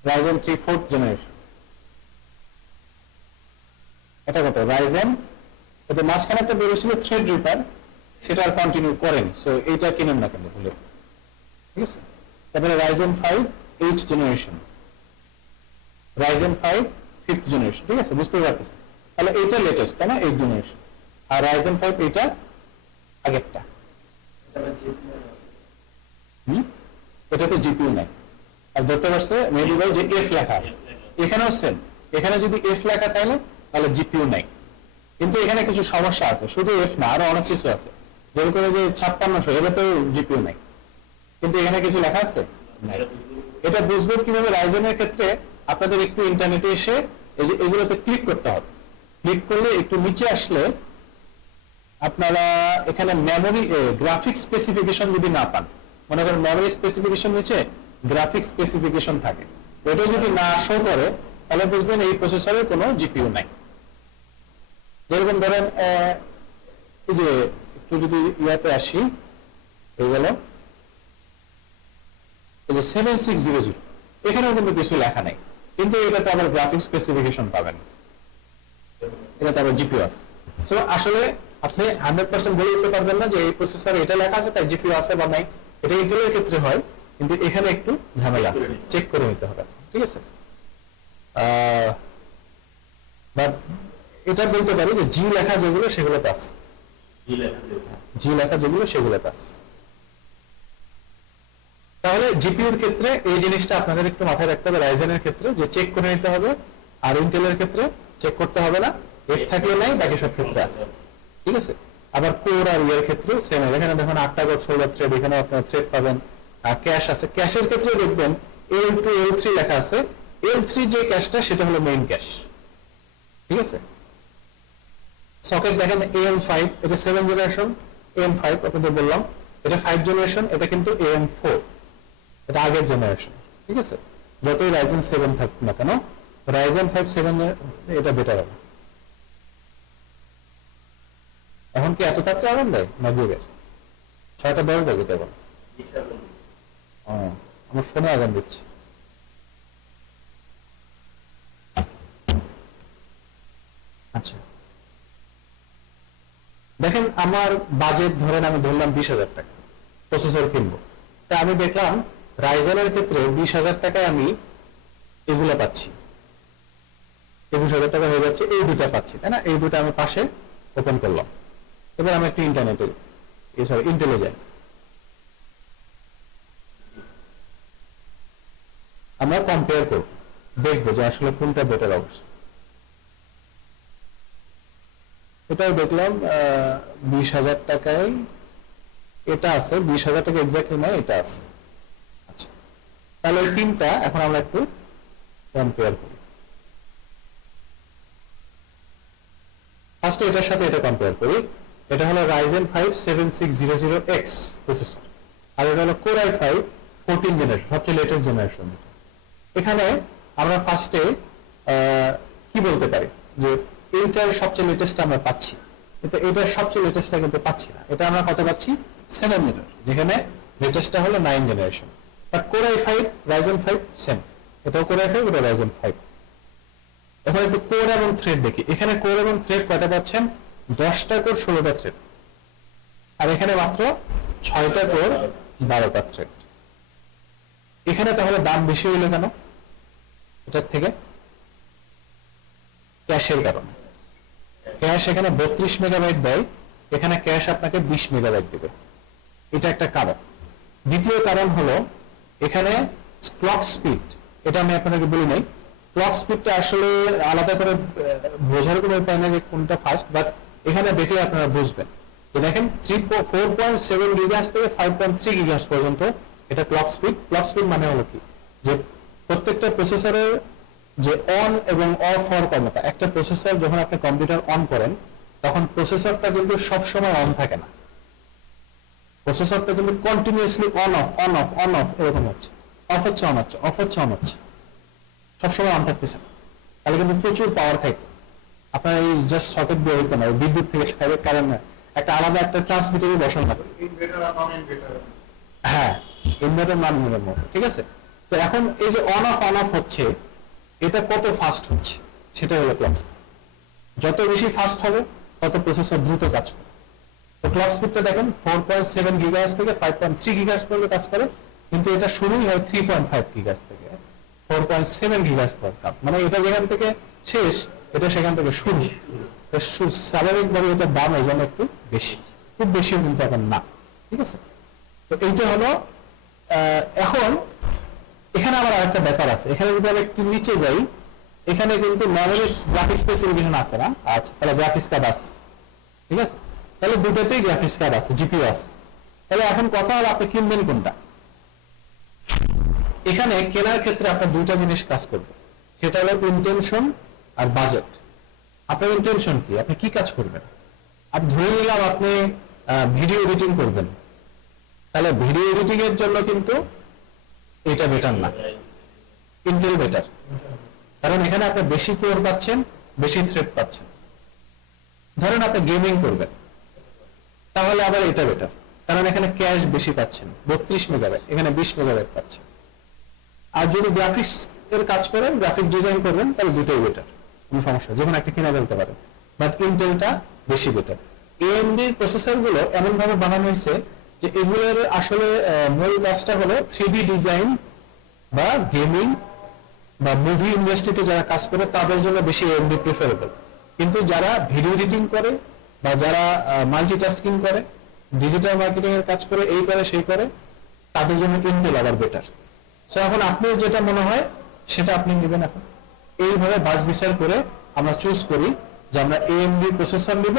Ryzen 3 4th generation. এটা কত? Ryzen, এটা মাঝখানে একটা বেরোছিল থ্রেডরিপার, সেটা আর কন্টিনিউ করেন, সো এইটা কিনেন না কেন ভুলে, ঠিক আছে? তারপরে Ryzen 5 8th generation, Ryzen 5 5th generation, ঠিক আছে? বুঝতে পারতেছেন? তাহলে এইটা লেটেস্ট, তাই না? 8th generation. আর Ryzen 5 এটা আগেরটা। এটাতে জিপিইউ নাই। আর ধরতে পারছে মেবি ভাই যে এফ লেখা আছে, এখানেও সেম। এখানে যদি এফ লেখা তাহলে জিপিইউ নাই। কিন্তু এখানে কিছু সমস্যা আছে, শুধু এফ না, আরো অনেক কিছু আছে। যেমন করে যে 5600, এটাতেও জিপিইউ নাই, কিন্তু এখানে কিছু লেখা আছে নাই। এটা বুঝবো কিভাবে? রাইজেনের ক্ষেত্রে আপনাদের একটু ইন্টারনেটে এসে এই যে এগুলোতে ক্লিক করতে হবে। ক্লিক করলে একটু নিচে আসলে আপনারা এখানে মেমোরি গ্রাফিক্স স্পেসিফিকেশন যদি না পান, মনে করেন মেমোরি স্পেসিফিকেশন নিচে গ্রাফিক্স স্পেসিফিকেশন থাকে, ওটা যদি না শো করে তাহলে বুঝবেন এই প্রসেসরে কোনো জিপিইউ নাই। যেরকম ধরেন এই যে একটু যদি ইয়াতে আসি, হয়ে গেল এই যে 7600, এখানেও কিন্তু কিছু লেখা নাই, কিন্তু এটাতে আবার গ্রাফিক্স স্পেসিফিকেশন পাবেন, এটাতে আবার জিপিইউ আছে। সো আসলে আপনি 100% বলে দিতে পারবেন না যে এই প্রসেসরে এটা লেখা আছে তাই জিপিইউ আছে বা নাই। এটা ইন্টেলের ক্ষেত্রে হয়, কিন্তু এখানে একটু ঝামেলা আছে, চেক করে নিতে হবে, ঠিক আছে? বাট এটা বলতে পারি যে জি লেখা যেগুলো সেগুলোতে আছে, জি লেখা যেগুলো সেগুলোতে আছে। তাহলে জিপিইউর ক্ষেত্রে এই জিনিসটা আপনাদের একটু মাথায় রাখতে হবে, রাইজেনের ক্ষেত্রে যে চেক করে নিতে হবে, আর ইন্টেলের ক্ষেত্রে চেক করতে হবে না, এফ থাকলে নাই, বাকি সব ক্ষেত্রে আছে, ঠিক আছে? আবার কোর আর ইয়ার ক্ষেত্রেও সেম। এখানে দেখুন 8টা কোর 16 থ্রেড, এখানে আপনারা থ্রেড পাবেন। আর ক্যাশ আছে, ক্যাশের ক্ষেত্রে দেখবেন L2 L3 লেখা আছে। L3 যে ক্যাশটা সেটা হলো মেইন ক্যাশ, ঠিক আছে? সকেট দেখেন AM5, এটা 7 জেনারেশন, AM5 আপনাদের বললাম, এটা 5 জেনারেশন, এটা কিন্তু AM4, এটা আগের জেনারেশন, ঠিক আছে? যতই Ryzen 7 থাকুক না কেন, Ryzen 5 7 এটা বেটার হবে। এখন কি এত তাড়াতাড়ি আগুন দেয় নবযুগের? 6টা 10 বাজে কেবল। আমার ফোনে আগুন দিচ্ছে। আচ্ছা, দেখেন আমার বাজেট ধরেন আমি ধরলাম 20,000 টাকা প্রসেসর কিনবো, তা আমি দেখলাম রাইজেনের ক্ষেত্রে 20,000 টাকায় আমি এগুলো পাচ্ছি, 21,000 টাকা হয়ে যাচ্ছে, এই দুটা পাচ্ছি, তাই না? এই দুটা আমি পাশে ওপেন করলাম। এবার আমি একটু ইন্টেলে যাই, আমরা কম্পেয়ার করব, দেখবো যে আসলে কোনটা বেটার অবস্থা। এটাও দেখলাম 20,000 টাকায় এটা আছে, 20,000 টাকা এক্স্যাক্টলি নয়, এটা আছে। আচ্ছা, তাহলে এই তিনটা এখন আমরা একটু কম্পেয়ার করি। ফার্স্টে এটার সাথে এটা কম্পেয়ার করি। এটা হলো Ryzen 5 7600X প্রসেসর, আর এটা হলো Core i5 14 জেনারেশন, সবচেয়ে লেটেস্ট জেনারেশন। এখানে আমরা ফার্স্টে কি বলতে পারি যে এইটার সবচেয়ে লেটেস্ট আমরা পাচ্ছি, কিন্তু এটার সবচেয়ে লেটেস্টটা কিন্তু পাচ্ছি না। এটা আমরা কত পাচ্ছি? 7 জেনারেশন, যেখানে লেটেস্টটা হলো 9 generation. But Core i5 Ryzen 5 same, এটাও Core i5, এটা Ryzen 5। এখন একটু কোর এবং থ্রেড দেখি। এখানে কোর এবং থ্রেড কয়টা পাচ্ছেন? 10টা কোর 16টা থ্রেড, আর এখানে মাত্র 6টা কোর 12টা থ্রেড। এখানে তাহলে দাম বেশি হইলো কেন এটার থেকে? ক্যাশের কারণে। ক্যাশ এখানে 32 মেগাবাইট দেয়, এখানে ক্যাশ আপনাকে 20 মেগাবাইট দেবে। এটা একটা কারণ। দ্বিতীয় কারণ হলো এখানে ক্লক স্পিড, এটা আমি আপনাকে বলি নাই। ক্লক স্পিডটা আসলে আলাদা করে বোঝার কোনো উপায় না যে কোনটা ফাস্ট, বাট এখানে দেখে আপনারা বুঝবেন। তো দেখেন 4.7 গিগাহার্টজ থেকে 5.3 গিগাহার্টজ পর্যন্ত এটা ক্লক স্পিড। ক্লক স্পিড মানে হলো কি, যে প্রত্যেকটা প্রসেসরের যে অন এবং অফ হওয়ার ক্ষমতা, একটা প্রসেসর যখন আপনি কম্পিউটার অন করেন তখন প্রসেসরটা কিন্তু সবসময় অন থাকে না, প্রসেসরটা কিন্তু continuously on of on of on of এরকম হচ্ছে, অফ হচ্ছে অন হচ্ছে, অফ হচ্ছে অন হচ্ছে, সবসময় অন থাকতেছে না। তাহলে কিন্তু প্রচুর পাওয়ার খাইতো। আপনার এই জাস্ট সকেট দিয়ে হইতো না, বিদ্যুৎ থেকে খাইবে, কারণ একটা আলাদা একটা ট্রান্সমিটারই বসানো হবে। ইনভার্টার আর নন ইনভার্টার। হ্যাঁ, ইনভার্টার নন ইনভার্টার মতো, ঠিক আছে। তো এখন এই যে অন অফ হচ্ছে, এটা কত ফাস্ট হচ্ছে সেটা হলো ক্লক স্পিড। যত বেশি ফাস্ট হবে তত প্রসেসর দ্রুত কাজ করে। তো ক্লক স্পিডটা দেখেন 4.7 গিগাহার্টজ থেকে 5.3 গিগাহার্টজ পর্যন্ত কাজ করে, কিন্তু এটা শুরুই হয় 3.5 গিগাহার্টজ থেকে 4.7 গিগাহার্টজ পর্যন্ত। মানে এটা যেখান থেকে শেষ, এটা সেখান থেকে শুরু। স্বাভাবিকভাবে এটা দাম এই জন্য একটু বেশি, খুব বেশি কিন্তু এখন না, ঠিক আছে। তো এইটা হলো এখন এখানে আবার আরেকটা ব্যাপার আছে। এখানে যদি আমি একটু নিচে যাই, এখানে কিন্তু মেমোরি গ্রাফিক্স স্পেসিফিকেশন আছে না? আচ্ছা, তাহলে গ্রাফিক্স কার্ড আছে, ঠিক আছে। তাহলে দুটোতেই গ্রাফিক্স কার্ড আছে, জিপিইউ আছে। তাহলে এখন কথা হলো আপনি কিনবেন কোনটা। এখানে কেনার ক্ষেত্রে আপনার দুইটা জিনিস কাজ করবে, সেটা হলো ইন্টেনশন আর বাজেট। আপনার ইন্টেনশন কি, আপনি কি কাজ করবেন। আর ধরে নিলাম আপনি ভিডিও এডিটিং করবেন, তাহলে ভিডিও এডিটিং এর জন্য কিন্তু এটা বেটার না, ইন্টেল বেটার। কারণ এখানে আপনি বেশি কোর পাচ্ছেন, বেশি থ্রেড পাচ্ছেন। ধরেন আপনি গেমিং করবেন, তাহলে আবার এটা বেটার, কারণ এখানে ক্যাশ বেশি পাচ্ছেন, 32 মেগাবাইট, এখানে 20 মেগাবাইট পাচ্ছেন। আর যদি গ্রাফিক্স এর কাজ করেন, গ্রাফিক ডিজাইন করবেন, তাহলে দুটোই বেটার, কোনো সমস্যা, যখন একটা কিনে ফেলতে পারেন। বাট ইন্টেলটা বেশি বেটার। AMD প্রসেসর গুলো এমন ভাবে বানানো হয়েছে যে এগুলোর আসলে মূল কাজটা হলো 3D ডিজাইন বা গেমিং বা মুভি ইন্ডাস্ট্রিতে যারা কাজ করে তাদের জন্য বেশি AMD প্রিফারেবল। কিন্তু যারা ভিডিও এডিটিং করে বা যারা মাল্টিটাস্কিং করে, ডিজিটাল মার্কেটিং এর কাজ করে, এই করে সেই করে, তাদের জন্য ইন্টেল আবার বেটার। সো এখন আপনি যেটা মনে হয় সেটা আপনি নেবেন। এখন এইভাবে বাছ বিচার করে আমরা চুজ করি যে আমরা AMD প্রসেসর নিব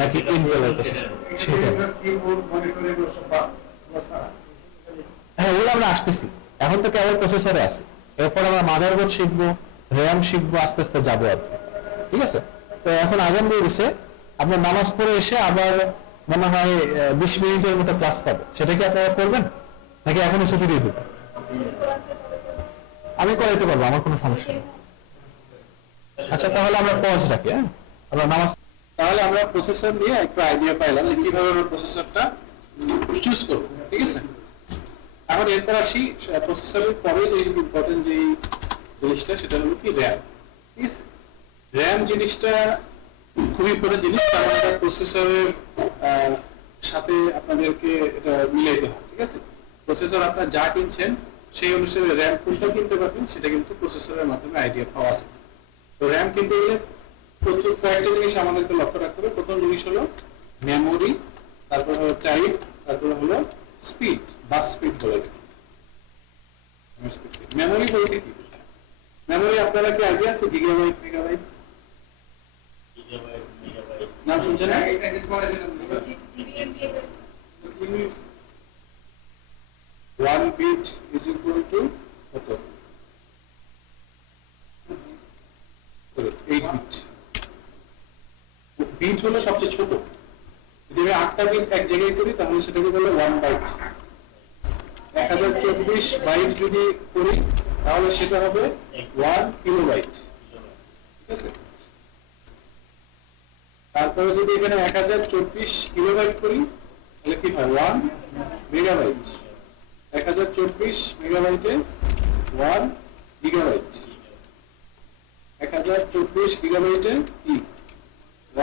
নাকি ইন্টেল এর প্রসেসর, সেটা। কিবোর্ড মনিটর এগুলো সব বাদ ছাড়া। হ্যাঁ, এগুলো আমরা আসতেছি, এখন তো কেবল প্রসেসরে আছে। এরপর আমরা মাদারবোর্ড শিখবো, র্যাম শিখবো, আস্তে আস্তে যাবো আর কি, ঠিক আছে। তো এখন আজান দিয়ে দিছে, আপনার নামাজ পড়ে এসে আবার মনে হয় 20 মিনিটের মতো ক্লাস পাবো, সেটা কি আপনারা করবেন নাকি এখনই ছুটি দিয়ে দেবেন? আমি করাইতে পারবো, আমার কোনো সমস্যা নেই। আচ্ছা, তাহলে আমরা পজ রাখি। হ্যাঁ, আমরা নামাজ, তাহলে আমরা প্রসেসর নিয়ে একটু আইডিয়া পাইলাম যে কিভাবে আমরা প্রসেসরটা চুজ করবো, ঠিক আছে। এখন এরপর আসি প্রসেসরের পরে যে ইম্পর্টেন্ট যে জিনিসটা, সেটা হলো কি র্যাম, ঠিক আছে। র্যাম জিনিসটা খুবই ইম্পর্টেন্ট জিনিস, কারণ এটা প্রসেসরের সাথে আপনাদেরকে এটা মিলাইতে হয়, ঠিক আছে। প্রসেসর আপনার যা কিনছেন সেই অনুসারে র্যাম কোনটা কিনতে পারবেন সেটা কিন্তু প্রসেসরের মাধ্যমে আইডিয়া পাওয়া যায়। তো র্যাম কিনতে গেলে কয়েকটা জিনিস আমাদেরকে লক্ষ্য রাখতে হবে। প্রথম জিনিস হলো মেমোরি, তারপর হলো টাইপ, তারপর হলো স্পিড বা স্পিড বলে। মেমোরি বলতে কি বোঝায়? মেমোরি আপনারা কি আইডিয়া আছে? গিগাবাইট, মেগাবাইট নাম শুনছেন না? এটা কি করেছিলেন sir? 1 bit is equal to কত? 8 বিট। বিট হলো সবচেয়ে ছোট। যদি আমি 8টা বিট এক জায়গায় করি তাহলে সেটাকে বলে 1 বাইট। 1024 বাইট যদি করি তাহলে সেটা হবে 1 কিলোবাইট, ঠিক আছে। তারপরে যদি এখানে 1024 কিলোবাইট করি তাহলে কি হয়? 1 মেগাবাইট। 1024 মেগাবাইটে 1 গিগাবাইট। 1024 গিগাবাইটে কি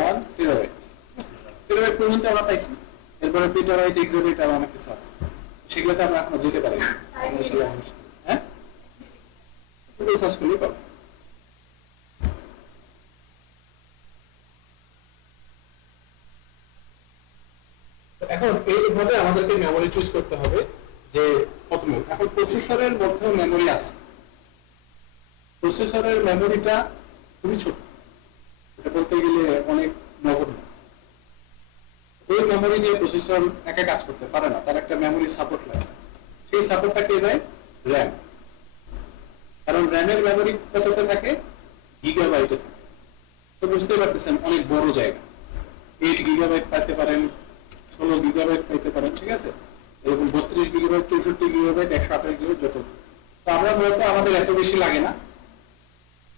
1 টেরাবাইট। টেরাবাইট পর্যন্ত আমরা পাইছি। এরপরে পেটাবাইট, এক্সাবাইট আর অনেক কিছু আছে, সেগুলোতে আমরা এখনো যেতে পারি না। হ্যাঁ, গুগল সার্চ করলেই পাবো। মেমোরি চুজ করতে হবে যে কত মেমোরি। এখন প্রসেসরের মধ্যেও মেমোরি আছে, প্রসেসরের মেমোরিটা খুবই ছোট, এটা বলতে গেলে অনেক নগণ্য। ওই মেমোরি দিয়ে প্রসেসর একা কাজ করতে পারে না, তার একটা মেমোরি সাপোর্ট লাগে। সেই সাপোর্টটা কে দেয়? র্যাম। কারণ র্যামের মেমোরি কততে থাকে? গিগাবাইটে থাকে। তো বুঝতে পারতেছেন অনেক বড় জায়গা, 8 গিগাবাইট পাইতে পারেন, 16 গিগাবাইট পাইতে পারেন, ঠিক আছে, এরকম 32 গিগাবাইট, 64 গিগাবাইট, 128 গিগাবাইট যত। তো আমরা মূলত আমাদের এত বেশি লাগে না,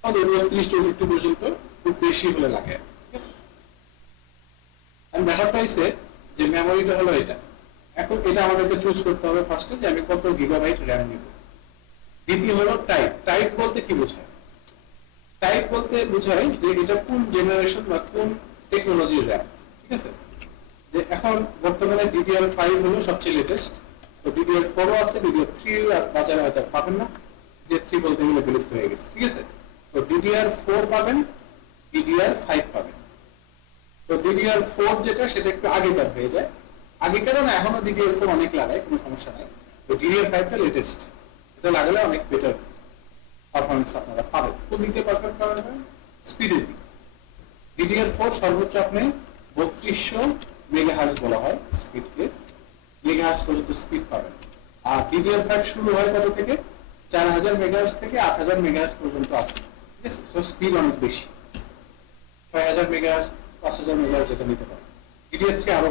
আমাদের 32-64 পর্যন্ত খুব বেশি হলে লাগে, ঠিক আছে। আর ব্যাপারটা হচ্ছে যে মেমোরিটা হলো এটা। এখন এটা আমাদেরকে চুজ করতে হবে ফার্স্টে যে আমি কত গিগাবাইট র্যাম নিব। দ্বিতীয় হলো টাইপ। টাইপ বলতে কি বোঝায়? টাইপ বলতে বোঝায় যে এটা কোন জেনারেশন বা কোন টেকনোলজির র্যাম, ঠিক আছে। যে এখন বর্তমানে DDR5 হলো সবচেয়ে লেটেস্ট, তো DDR4 ও আছে, DDR3 বাজারে হয়তো পাবেন না, DDR3 বলতে গেলে বিলুপ্ত হয়ে গেছে, ঠিক আছে। তো DDR4 পাবেন, DDR5 পাবেন। তো DDR4 যেটা সেটা একটু আগেকার হয়ে যায়, আগেকার না, এখনো DDR4 অনেক লাগায়, কোনো সমস্যা নাই। তো DDR5 টা লেটেস্ট, এটা লাগালে অনেক বেটার পারফরমেন্স আপনারা পাবেন। কোন দিকে পারফেক্ট পাবেন? স্পিডের দিকে। DDR4 সর্বোচ্চ আপনি 3200 মেগাহার্টজ বলা হয় স্পিডকে, মেগাহার্টজ পর্যন্ত স্পিড পাবেন। আর DDR5 শুরু হয় কত থেকে? 4000 মেগাহার্টজ থেকে 8000 মেগাহার্টজ পর্যন্ত আছে, ঠিক আছে। সো স্পিড অনেক বেশি, 6000 মেগাহার্টজ, 5000 মেগাহার্টজ যেটা নিতে পারে। DDR3 আরো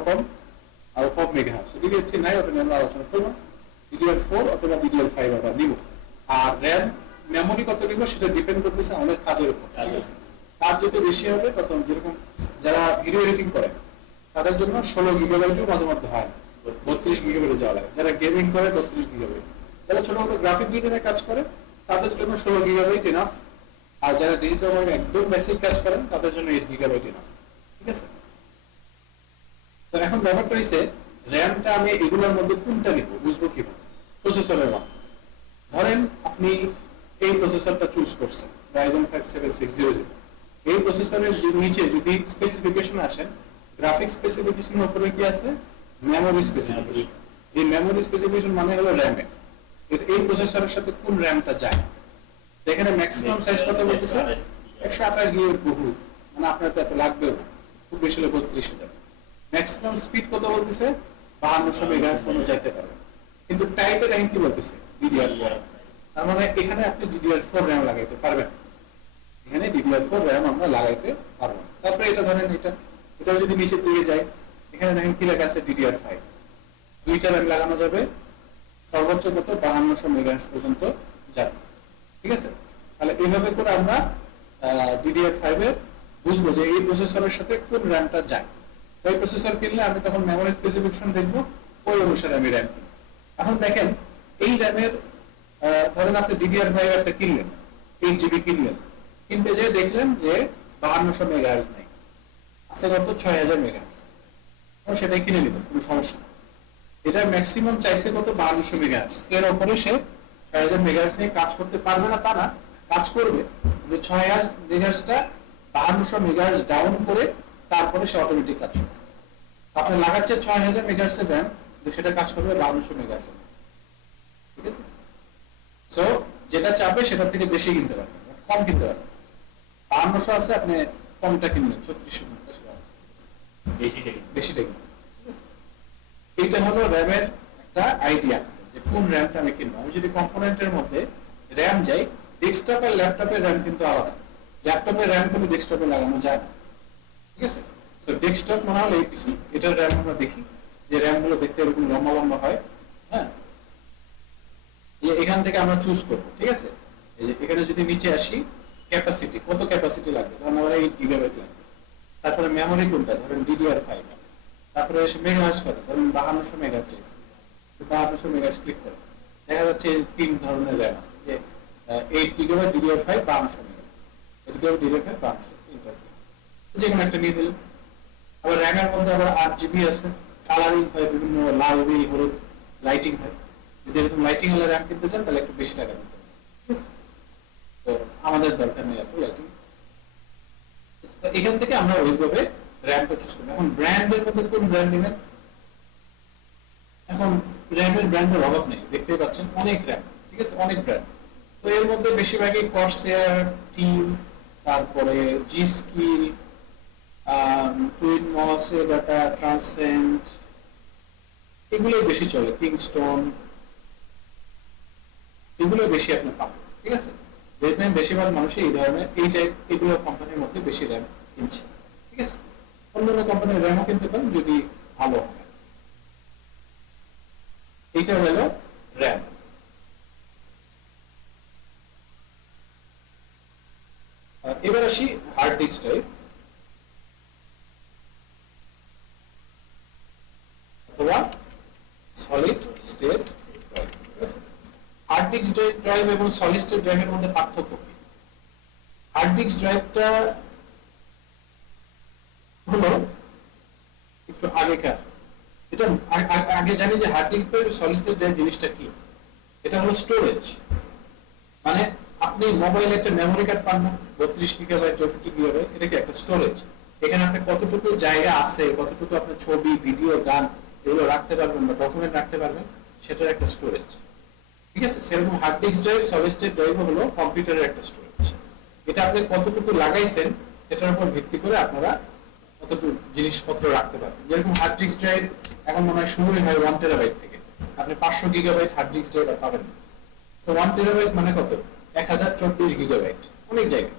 কম মেগাহার্টজ। DDR3 নাই, ওটা নিয়ে আমরা আলোচনা করবো। DDR4 অথবা DDR5 আমরা নিব। আর র্যাম মেমোরি কত নিব সেটা ডিপেন্ড করতেছে আমাদের কাজের উপর, ঠিক আছে। কাজ যত বেশি হবে তত, যেরকম যারা ভিডিও এডিটিং করে তাদের জন্য 16 গিগাবাইটও মাঝে মধ্যে হয় না, 32 গিগাবাইটে যাওয়া লাগে। যারা গেমিং করে 32 গিগাবাইট, যারা ছোটখাটো গ্রাফিক ডিজাইনের কাজ করে তাদের জন্য 16 গিগাবাইট এনাফ। আর যারা ডিজিটাল একদম বেসিক কাজ করেন তাদের জন্য 8 গিগাবাইট এনাফ, ঠিক আছে। তো এখন ব্যাপারটা হইছে র্যামটা আমি এগুলোর মধ্যে কোনটা নিব বুঝবো কিভাবে? প্রসেসরের মাধ্যমে। ধরেন আপনি এই প্রসেসরটা চুজ করছেন, Ryzen 5 7600। এই প্রসেসরের নিচে যদি স্পেসিফিকেশন আসেন, গ্রাফিক্স স্পেসিফিকেশনের উপরে কি আছে? Memory specification. এই মেমোরি স্পেসিফিকেশন মানে হলো র্যামে, এই প্রসেসরের সাথে কোন র্যামটা যায়। এখানে ম্যাক্সিমাম সাইজ কত বলতেছে? 128 গিগাবাইট বহু, মানে আপনার তো এত লাগবেও না, খুব বেশি হলে 32,000। ম্যাক্সিমাম স্পিড কত বলতেছে? 5200 মেগাহার্টজ পর্যন্ত যাইতে পারবে। কিন্তু টাইপের র্যাম কি বলতেছে? DDR4। তার মানে এখানে আপনি DDR4 র্যাম লাগাইতে পারবেন, এখানে DDR4 র্যাম আমরা লাগাইতে পারবো। তারপরে এটা ধরেন এটা যদি নিচের দিকে যায়, এখানে দেখেন কি লেখা আছে? DDR5। দুইটা র্যাম লাগানো যাবে, সর্বোচ্চ কত? 5200 মেগাহার্টজ পর্যন্ত যাবে, ঠিক আছে। তাহলে এইভাবে করে আমরা DDR5 এর বুঝবো যে এই প্রসেসরের সাথে কোন র্যামটা যায়। ওই প্রসেসর কিনলে আমি তখন মেমোরি স্পেসিফিকেশন দেখবো, ওই অনুসারে আমি র্যাম কিনবো। এখন দেখেন এই র্যামের ধরেন আপনি DDR5 একটা কিনলেন, 8 জিবি কিনলেন, কিনতে যেয়ে দেখলেন যে 5200 মেগাহার্টজ নেই, আছে কত? 6000 মেগাহার্টজ। সেটাই কিনে নিবেন, কোনো সমস্যা নেই। এটা ম্যাক্সিমাম চাইছে কত? 5200 মেগাহার্টজ। এর উপরে সে 6000 মেগাহার্টজ নিয়ে কাজ করতে পারবে না তা না, কাজ করবে, কিন্তু 6000 মেগাহার্টজটা 5200 মেগাহার্টজ ডাউন করে তারপরে সে অটোমেটিক কাজ করবে। আপনি লাগাচ্ছে 6000 মেগাহার্টজের র্যাম, কিন্তু সেটা কাজ করবে 5200 মেগাহার্টজ, ঠিক আছে। সো যেটা চাপে সেটা থেকে বেশি কিনতে পারবেন, কম কিনতে পারবেন। 5200 আছে, আপনি কমটা কিনলেন 3650 টাকা, বেশিটা কিনবেন, ঠিক আছে। এইটা হলো র্যামের একটা আইডিয়া যে কোন র্যামটা আমি কিনবো। আমি যদি কম্পোনেন্টের মধ্যে র্যাম যাই, ডেস্কটপ আর ল্যাপটপের র্যাম কিন্তু আলাদা। ল্যাপটপের র্যাম কিন্তু ডেস্কটপে লাগানো যায় না, ঠিক আছে। সো ডেস্কটপ মনে হলো এই পিসি, এটার র্যাম আমরা দেখি যে র্যাম গুলো দেখতে এরকম লম্বা লম্বা হয়, হ্যাঁ। এখান থেকে আমরা চুজ করবো, ঠিক আছে। এই যে এখানে যদি নিচে আসি, ক্যাপাসিটি কত ক্যাপাসিটি লাগবে, ধরেন আমার 8 গিগাবাইট লাগবে। তারপরে মেমোরি কোনটা, ধরেন DDR5। তারপরে এসে মেগাহার্টজ কত, ধরেন 5200 মেগাহার্টজ চাইছি, 5200 মেগাহার্টজ ক্লিক করে দেখা যাচ্ছে তিন ধরনের র্যাম আছে, যে 8 gigabyte DDR5 5200 megahertz, 8 gigabyte DDR5 5200, যে কোনো একটা নিয়ে দিলেন। আবার র্যামের মধ্যে আবার 8 জিবি আছে, কালারিং হয়, বিভিন্ন লাল নীল হলুদ লাইটিং হয়। যদি এরকম লাইটিং হলে র্যাম কিনতে চান তাহলে একটু বেশি টাকা দিতে হবে, ঠিক আছে। তো আমাদের দরকার নেই এত লাইটিং। এখান থেকে আমরা ওইভাবে র্যামটা চুজ করবো। এখন ব্র্যান্ডের মধ্যে কোন ব্র্যান্ড নেবেন, এখন র্যামের ব্র্যান্ডের অভাব নেই, দেখতেই পাচ্ছেন অনেক র্যাম, ঠিক আছে, অনেক ব্র্যান্ড। তো এর মধ্যে বেশিরভাগই কর্সেয়ার, টিম, তারপরে জি স্কিল, টুইন মসে ডাটা, ট্রান্সেন্ট, এগুলোই বেশি চলে, কিংস্টোন, এগুলো বেশি আপনি পাবেন, ঠিক আছে। দেখবেন বেশিরভাগ মানুষই এই ধরনের এই টাইপ এগুলো কোম্পানির মধ্যে বেশি র্যাম কিনছে, ঠিক আছে। অন্যান্য কোম্পানির র্যামও কিনতে পারেন যদি ভালো হয়। এইটা হলো র্যাম। এবার আসি হার্ড ডিস্ক টাইপ অথবা solid state drive. Hard disk drive এবং সলিড স্টেট ড্রাইভের মধ্যে পার্থক্য কি? হার্ড ডিস্ক ড্রাইভটা হলো একটু আগেকার, এটা আগে জানি যে hard disk drive solid state drive জিনিসটা কি। এটা হলো স্টোরেজ, মানে আপনি মোবাইলে একটা মেমোরি কার্ড পান না, 32 গিগাবাইট 64 গিগাবাইট, এটা কি একটা স্টোরেজ। এখানে আপনি কতটুকু জায়গা আছে, কতটুকু আপনার ছবি, ভিডিও, গান এগুলো রাখতে পারবেন বা ডকুমেন্ট রাখতে পারবেন, সেটার একটা স্টোরেজ, ঠিক আছে। সেরকম hard disk drive, solid state drive হলো কম্পিউটারের একটা স্টোরেজ। এটা আপনি কতটুকু লাগাইছেন এটার উপর ভিত্তি করে আপনারা কতটুকু জিনিসপত্র রাখতে পারবেন। যেরকম হার্ড ডিস্ক ড্রাইভ এখন মনে হয় শুরুই হয় 1 টেরাবাইট থেকে, আপনি 500 গিগাবাইট হার্ড ডিস্ক ড্রাইভ পাবেন না। তো 1 টেরাবাইট মানে কত? 1024 গিগাবাইট, অনেক জায়গা।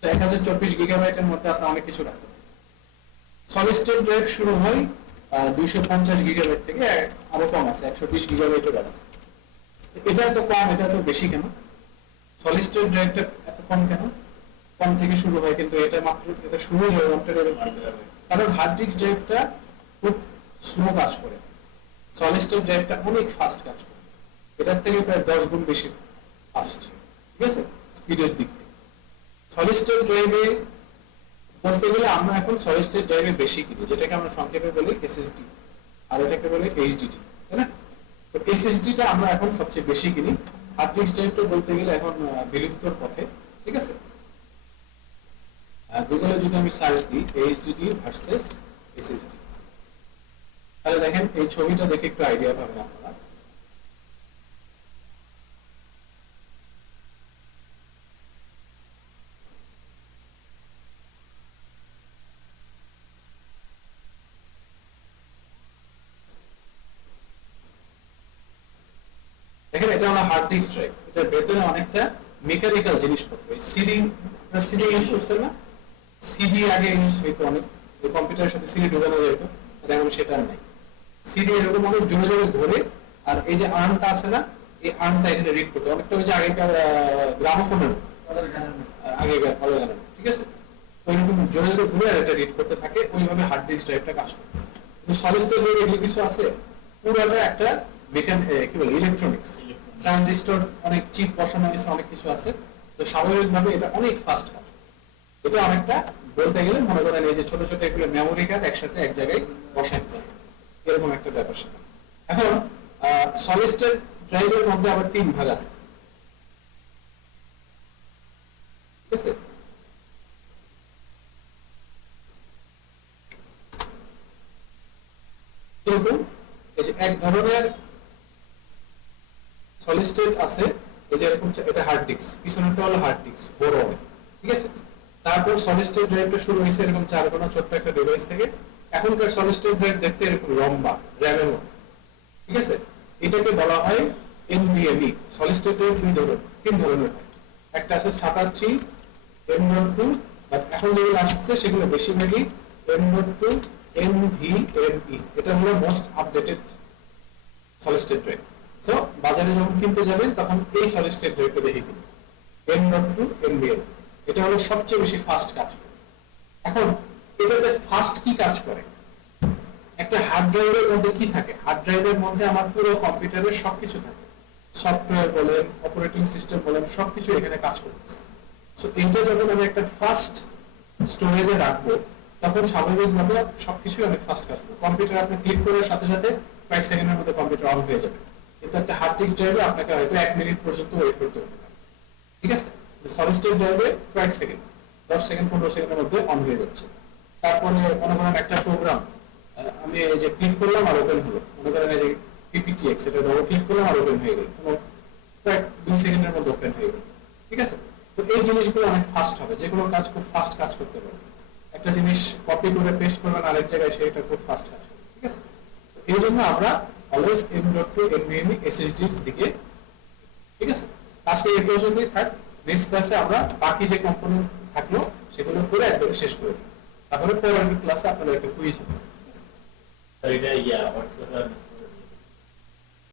তো 1024 গিগাবাইটের মধ্যে আপনি অনেক কিছু রাখতে পারেন। সলিড স্টেট ড্রাইভ শুরু হয় 250 গিগাবাইট থেকে, আরো কম আছে, 120 গিগাবাইটের আছে। এটা এত কম, এটা এত বেশি কেন? সলিড স্টেট ড্রাইভটা এত কম কেন? কম থেকে শুরু হয়, কিন্তু এটা মাত্র এটা শুরু হয় 1 টেরাবাইট, কারণ হার্ড ডিস্ক ড্রাইভটা খুব স্লো কাজ করে, সলিড স্টেট ড্রাইভটা অনেক ফাস্ট কাজ করে, এটার থেকে প্রায় 10 গুণ বেশি ফাস্ট, ঠিক আছে, স্পিডের দিক থেকে। সলিড স্টেট ড্রাইভে বলতে গেলে আমরা এখন সলিড স্টেট ড্রাইভে বেশি কিনি, যেটাকে আমরা সংক্ষেপে বলি এসএসডি, আর এটাকে বলি এইচডিডি, তাই না? তো এসএসডিটা আমরা এখন সবচেয়ে বেশি কিনি। হার্ড ডিস্ক ড্রাইভটা বলতে গেলে এখন বিলুপ্তর পথে, ঠিক আছে। গুগলে যদি আমি সার্চ দিই এইচডিডি ভার্সেস এসএসডি, তাহলে দেখেন এই ছবিটা দেখে একটু আইডিয়া পাবেন আপনারা। দেখেন এটা হলো হার্ড ডিস্ক ড্রাইভ, এটার ভেতরে অনেকটা মেকানিক্যাল জিনিসপত্র। সিডি, সিডি ইউজ করছেন না? সিডি আগে ইউজ হইতো অনেক, কম্পিউটারের সাথে সিডি ঢোকানো যেত, এখন সেটা নাই। সিডি এরকম অনেক জোরে জোরে ঘোরে, আর এই যে আর্মটা আছে না, এই আর্মটা এখানে রিড করতে অনেকটা ওই যে আগেকার গ্রামোফোনের আগেকার ভালো গানের, ঠিক আছে, ওইরকম জোরে জোরে ঘুরে আর এটা রিড করতে থাকে, ওইভাবে হার্ড ডিস্ক ড্রাইভটা কাজ করে। কিন্তু সলিড স্টেট ড্রাইভ এগুলো কিছু আছে, পুরোটা একটা কি বলে ইলেকট্রনিক্স, ট্রানজিস্টর, অনেক চিপ বসানো আছে, অনেক কিছু আছে। তো স্বাভাবিকভাবে এটা অনেক ফাস্ট কাজ করে। এটা অনেকটা বলতে গেলে মনে করেন এই যে ছোট ছোট এগুলো মেমোরি কার্ড একসাথে এক জায়গায় বসাইছে, এরকম একটা ব্যাপার সেটা। এখন সলিড স্টেট ড্রাইভের মধ্যে আবার 3 ভাগ আছে, ঠিক আছে। এরকম এই যে এক ধরনের সলিড স্টেট আছে, এই যে এরকম, এটা হার্ড ডিস্ক, পিছনেরটা হলো হার্ড ডিস্ক বড় অনেক, ঠিক আছে। তারপর সলিড স্টেট ড্রাইভটা শুরু হয়েছে এরকম 4 কোণা ছোট্ট একটা ডিভাইস থেকে। এখনকার সলিড স্টেট ড্রাইভ দেখতে এরকম লম্বা, র্যামের মতো, ঠিক আছে। এটাকে বলা হয় এনভিএমই। সলিড স্টেট ড্রাইভ 3 ধরনের হয়, একটা আছে SATA 3, M.2, বাট এখন যেগুলো আসছে সেগুলো বেশিরভাগই M.2 NVMe। এটা হলো most updated solid state drive. So বাজারে যখন কিনতে যাবেন তখন এই সলিড স্টেট ড্রাইভটা দেখে কিনবেন, M.2 NVMe। এটা হলো সবচেয়ে বেশি ফাস্ট কাজ করে। এখন এটাতে ফাস্ট কি কাজ করে? একটা হার্ড ড্রাইভের মধ্যে কি থাকে? হার্ড ড্রাইভের মধ্যে আমার পুরো কম্পিউটারের সবকিছু থাকে, সফটওয়্যার বলেন, অপারেটিং সিস্টেম বলেন, সবকিছু এখানে কাজ করতেছে। সো এটা যখন আমি একটা ফাস্ট স্টোরেজে রাখবো তখন স্বাভাবিকভাবে সবকিছুই অনেক ফাস্ট কাজ করবে। কম্পিউটার আপনি ক্লিক করার সাথে সাথে কয়েক সেকেন্ডের মধ্যে কম্পিউটার অন হয়ে যাবে, কিন্তু একটা হার্ড ডিস্ক ড্রাইভে আপনাকে হয়তো 1 মিনিট পর্যন্ত ওয়েট করতে হবে, ঠিক আছে। সলিড স্টেট ড্রাইভে কয়েক সেকেন্ড, 10 সেকেন্ড 15 সেকেন্ডের মধ্যে অন হয়ে যাচ্ছে। তারপরে মনে করেন একটা প্রোগ্রাম আমি এই যে ক্লিক করলাম আর ওপেন হলো, মনে করেন এই যে PPTX এটা ডবল ক্লিক করলাম আর ওপেন হয়ে গেল, কোনো কয়েক 2 সেকেন্ডের মধ্যে ওপেন হয়ে গেল। ঠিক আছে, তো এই জিনিসগুলো অনেক ফাস্ট হবে, যে কোনো কাজ খুব ফাস্ট কাজ করতে পারবে। একটা জিনিস কপি করে পেস্ট করবেন আরেক জায়গায়, সেটা খুব ফাস্ট কাজ করবে। ঠিক আছে, তো এই জন্য আমরা অলওয়েজ M.2 NVMe SSD এর দিকে। ঠিক আছে, আজকে এই পর্যন্তই থাক। নেক্সট ক্লাসে আমরা বাকি যে কম্পোনেন্ট থাকলো সেগুলো করে একবারে শেষ করে দিই, তারপরে পরের ক্লাসে আপনাদের একটা কুইজ হবে। So, yeah, what's the